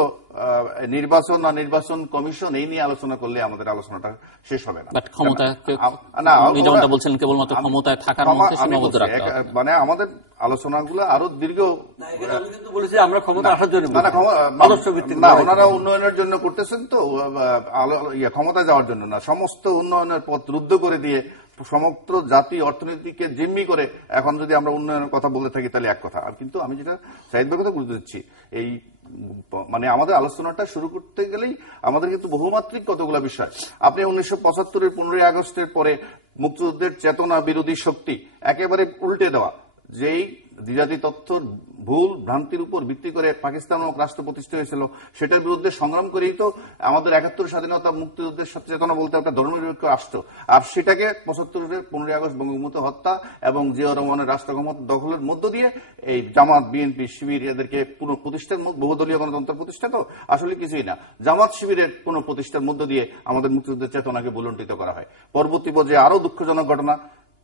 নির্বাচন না নির্বাচন কমিশন এই নিয়ে আলোচনা করলে আমাদের আলোচনাটা শেষ হবে না। মানে আমাদের আলোচনাগুলো আরো দীর্ঘ, আমরা ক্ষমতা আসার জন্য না, ওনারা উন্নয়নের জন্য করতেছেন, তো ক্ষমতা যাওয়ার জন্য না। সমস্ত উন্নয়নের পথ রুদ্ধ করে দিয়ে সমগ্র জাতি অর্থনীতিকে জিম্মি করে এখন যদি আমরা উন্নয়নের কথা বলতে থাকি তাহলে এক কথা। আর কিন্তু আমি যেটা সাইদ ভাইয়ের কথা গুরুত্ব দিচ্ছি, এই মানে আমাদের আলোচনাটা শুরু করতে গেলেই আমাদের কিন্তু বহুমাত্রিক কতগুলো বিষয়। আপনি 1975-এর 15ই আগস্টের পরে মুক্তিযুদ্ধের চেতনা বিরোধী শক্তি একেবারে উল্টে দেওয়া, যেই দ্বিজাতি তথ্যর ভুল ভ্রান্তির উপর ভিত্তি করে পাকিস্তান নামক রাষ্ট্র প্রতিষ্ঠা হয়েছিল, সেটার বিরুদ্ধে সংগ্রাম করেই তো আমাদের ৭১ স্বাধীনতা মুক্তিযুদ্ধের সচেতনা বলতে একটা ধর্মনিরপেক্ষ রাষ্ট্র, আর সেটাকে ৭৫-এর 15ই আগস্ট বঙ্গবন্ধু হত্যা এবং জিয়া রহমানের রাষ্ট্র ক্ষমতা দখলের মধ্য দিয়ে এই জামাত, বিএনপি, শিবির এদেরকে পুনঃপ্রতিষ্ঠার বহুদলীয় গণতন্ত্র প্রতিষ্ঠা তো আসলে কিছুই না। জামাত শিবিরের পুনঃপ্রতিষ্ঠার মধ্য দিয়ে আমাদের মুক্তিযুদ্ধের চেতনাকে বুলন্ডিত করা হয়। পরবর্তী পর্যায়ে আরো দুঃখজনক ঘটনা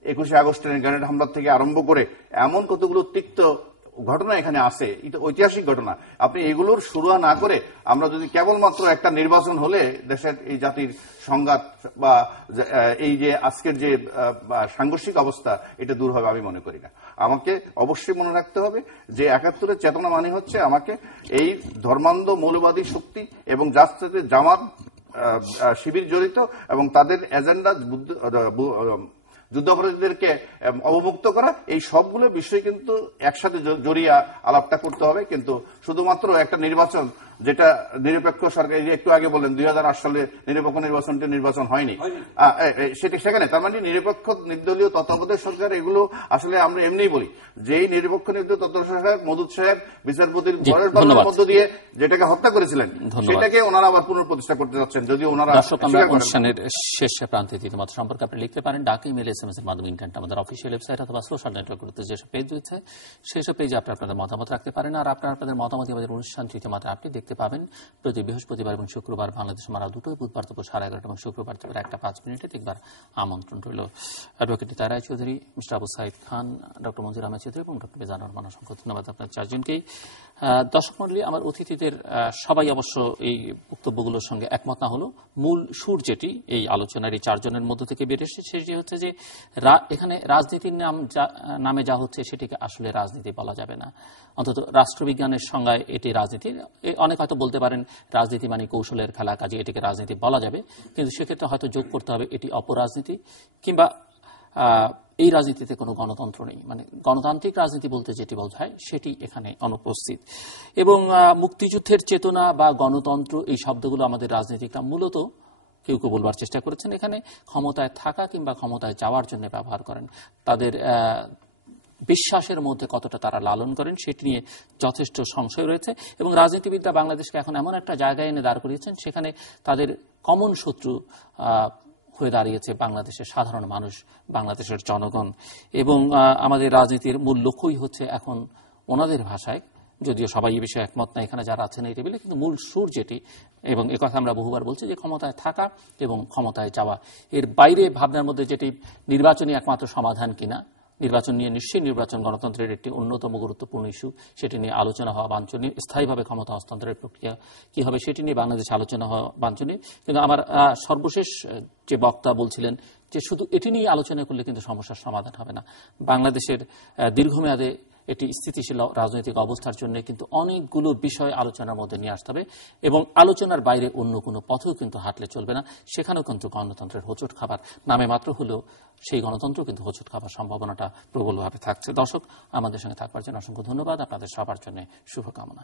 21শে আগস্টের গ্রেনেড হামলার থেকে আরম্ভ করে এমন কতগুলো তিক্ত ঘটনা এখানে আছে, এটা ঐতিহাসিক ঘটনা। আপনি এগুলোর শুরুয়া না করে আমরা যদি কেবলমাত্র একটা নির্বাচন হলে দেশের এই জাতির সংঘাত বা এই যে আজকের যে সাংঘর্ষিক অবস্থা এটা দূর হবে আমি মনে করি না। আমাকে অবশ্যই মনে রাখতে হবে যে ৭১-এর চেতনা মানে হচ্ছে আমাকে এই ধর্মান্ধ মৌলবাদী শক্তি এবং যার সাথে জামাত, শিবির জড়িত এবং তাদের এজেন্ডা যুদ্ধাপরাধীদেরকে অবমুক্ত করা, এই সবগুলো বিষয় কিন্তু একসাথে জড়িয়ে আলাপটা করতে হবে। কিন্তু শুধুমাত্র একটা নির্বাচন যেটা নিরপেক্ষ সরকার, একটু আগে বললেন 2008 সালে নিরপেক্ষ নির্বাচন হয়নি, সেখানে তার মানে নিরপেক্ষ নির্দলীয় তত্ত্বাবধায়ক সরকার, এগুলো আসলে আমরা এমনিই বলি যে এই নিরপেক্ষ নির্দলীয় তত্ত্বাবধায়ক সরকার মওদুদ সাহেব বিচারপতির ঘরের বাংলার মধ্য দিয়ে যেটাকে হত্যা করেছিলেন সেটাকে ওনারা আবার পুনঃপ্রতিষ্ঠা করতে যাচ্ছেন, যদিও ওনারা। দর্শক, আমরা অনুষ্ঠানের শেষ প্রান্তে মত সম্পর্কে আপনি লিখতে পারেন ডাকে, ইমেল, SMS এর মাধ্যমে, ইন্টারনেট, আমাদের অফিসিয়াল ওয়েবসাইট অথবা সোশ্যাল নেটওয়ার্কগুলোতে যেসব পেজ রয়েছে সেসব পেজে আপনাদের মতামত রাখতে পারেন। আর আপনাদের মতামত আমাদের অনুষ্ঠান তৃতীয় মাত্রা আপনি দেখতে পাবেন প্রতি বৃহস্পতিবার এবং শুক্রবার বাংলাদেশ মারা দুটোই, বুধবার দুপুর 11:30 এবং শুক্রবার দুপুর 1:05 দেখবার আমন্ত্রণ রইল। অ্যাডভোকেট নিতা রায় চৌধুরী, মিস্টার আবু সাইদ খান, ডক্টর মঞ্জুর আহমেদ চৌধুরী এবং ডক্টর মিজানুর রহমান, অসংখ্য ধন্যবাদ আপনার চারজনকেই। দর্শক মণ্ডলী, আমার অতিথিদের সবাই অবশ্য এই বক্তব্যগুলোর সঙ্গে একমত না হলো মূল সুর যেটি এই আলোচনার এই চারজনের মধ্য থেকে বের এসেছে সেটি হচ্ছে যে এখানে রাজনীতির নামে যা হচ্ছে সেটিকে আসলে রাজনীতি বলা যাবে না, অন্তত রাষ্ট্রবিজ্ঞানের সংজ্ঞায় এটি রাজনীতি। অনেক হয়তো বলতে পারেন রাজনীতি মানে কৌশলের খেলা, কাজে এটিকে রাজনীতি বলা যাবে, কিন্তু সেক্ষেত্রে হয়তো যোগ করতে হবে এটি অপরাজনীতি, কিংবা এই রাজনীতিতে কোনো গণতন্ত্র নেই, মানে গণতান্ত্রিক রাজনীতি বলতে যেটি বোঝায় সেটি এখানে অনুপস্থিত। এবং মুক্তিযুদ্ধের চেতনা বা গণতন্ত্র এই শব্দগুলো আমাদের রাজনীতিকরা মূলত কেউ কেউ বলবার চেষ্টা করেছেন এখানে ক্ষমতায় থাকা কিংবা ক্ষমতায় যাওয়ার জন্য ব্যবহার করেন। তাদের বিশ্বাসের মধ্যে কতটা তারা লালন করেন সেটি নিয়ে যথেষ্ট সংশয় রয়েছে। এবং রাজনীতিবিদরা বাংলাদেশকে এখন এমন একটা জায়গায় এনে দাঁড় করিয়েছেন সেখানে তাদের কমন শত্রু হয়ে দাঁড়িয়েছে বাংলাদেশের সাধারণ মানুষ, বাংলাদেশের জনগণ। এবং আমাদের রাজনীতির মূল লক্ষ্যই হচ্ছে এখন ওনাদের ভাষায়, যদিও সবাই এই বিষয়ে একমত না এখানে যারা আছেন এই টেবিলে, কিন্তু মূল সুর যেটি, এবং একথা আমরা বহুবার বলছি যে ক্ষমতায় থাকা এবং ক্ষমতায় যাওয়া, এর বাইরে ভাবনার মধ্যে যেটি নির্বাচনী একমাত্র সমাধান কিনা, নির্বাচন নিয়ে নিশ্চয়ই নির্বাচন গণতন্ত্রের একটি অন্যতম গুরুত্বপূর্ণ ইস্যু, সেটি নিয়ে আলোচনা হওয়া বাঞ্ছনীয়। স্থায়ীভাবে ক্ষমতা হস্তান্তরের প্রক্রিয়া কি হবে সেটি নিয়ে বাংলাদেশে আলোচনা হওয়া বাঞ্ছনীয়। কিন্তু আমার সর্বশেষ যে বক্তা বলছিলেন যে শুধু এটি নিয়ে আলোচনা করলে কিন্তু সমস্যার সমাধান হবে না। বাংলাদেশের দীর্ঘমেয়াদে এটি স্থিতিশীল রাজনৈতিক অবস্থার জন্য কিন্তু অনেকগুলো বিষয় আলোচনার মধ্যে নিয়ে আসতে হবে, এবং আলোচনার বাইরে অন্য কোনো পথেও কিন্তু হাঁটলে চলবে না। সেখানেও কিন্তু গণতন্ত্রের হোঁচট খাবার নামে মাত্র হলেও সেই গণতন্ত্র কিন্তু হোঁচট খাবার সম্ভাবনাটা প্রবলভাবে থাকছে। দর্শক, আমাদের সঙ্গে থাকবার জন্য অসংখ্য ধন্যবাদ। আপনাদের সবার জন্য শুভকামনা।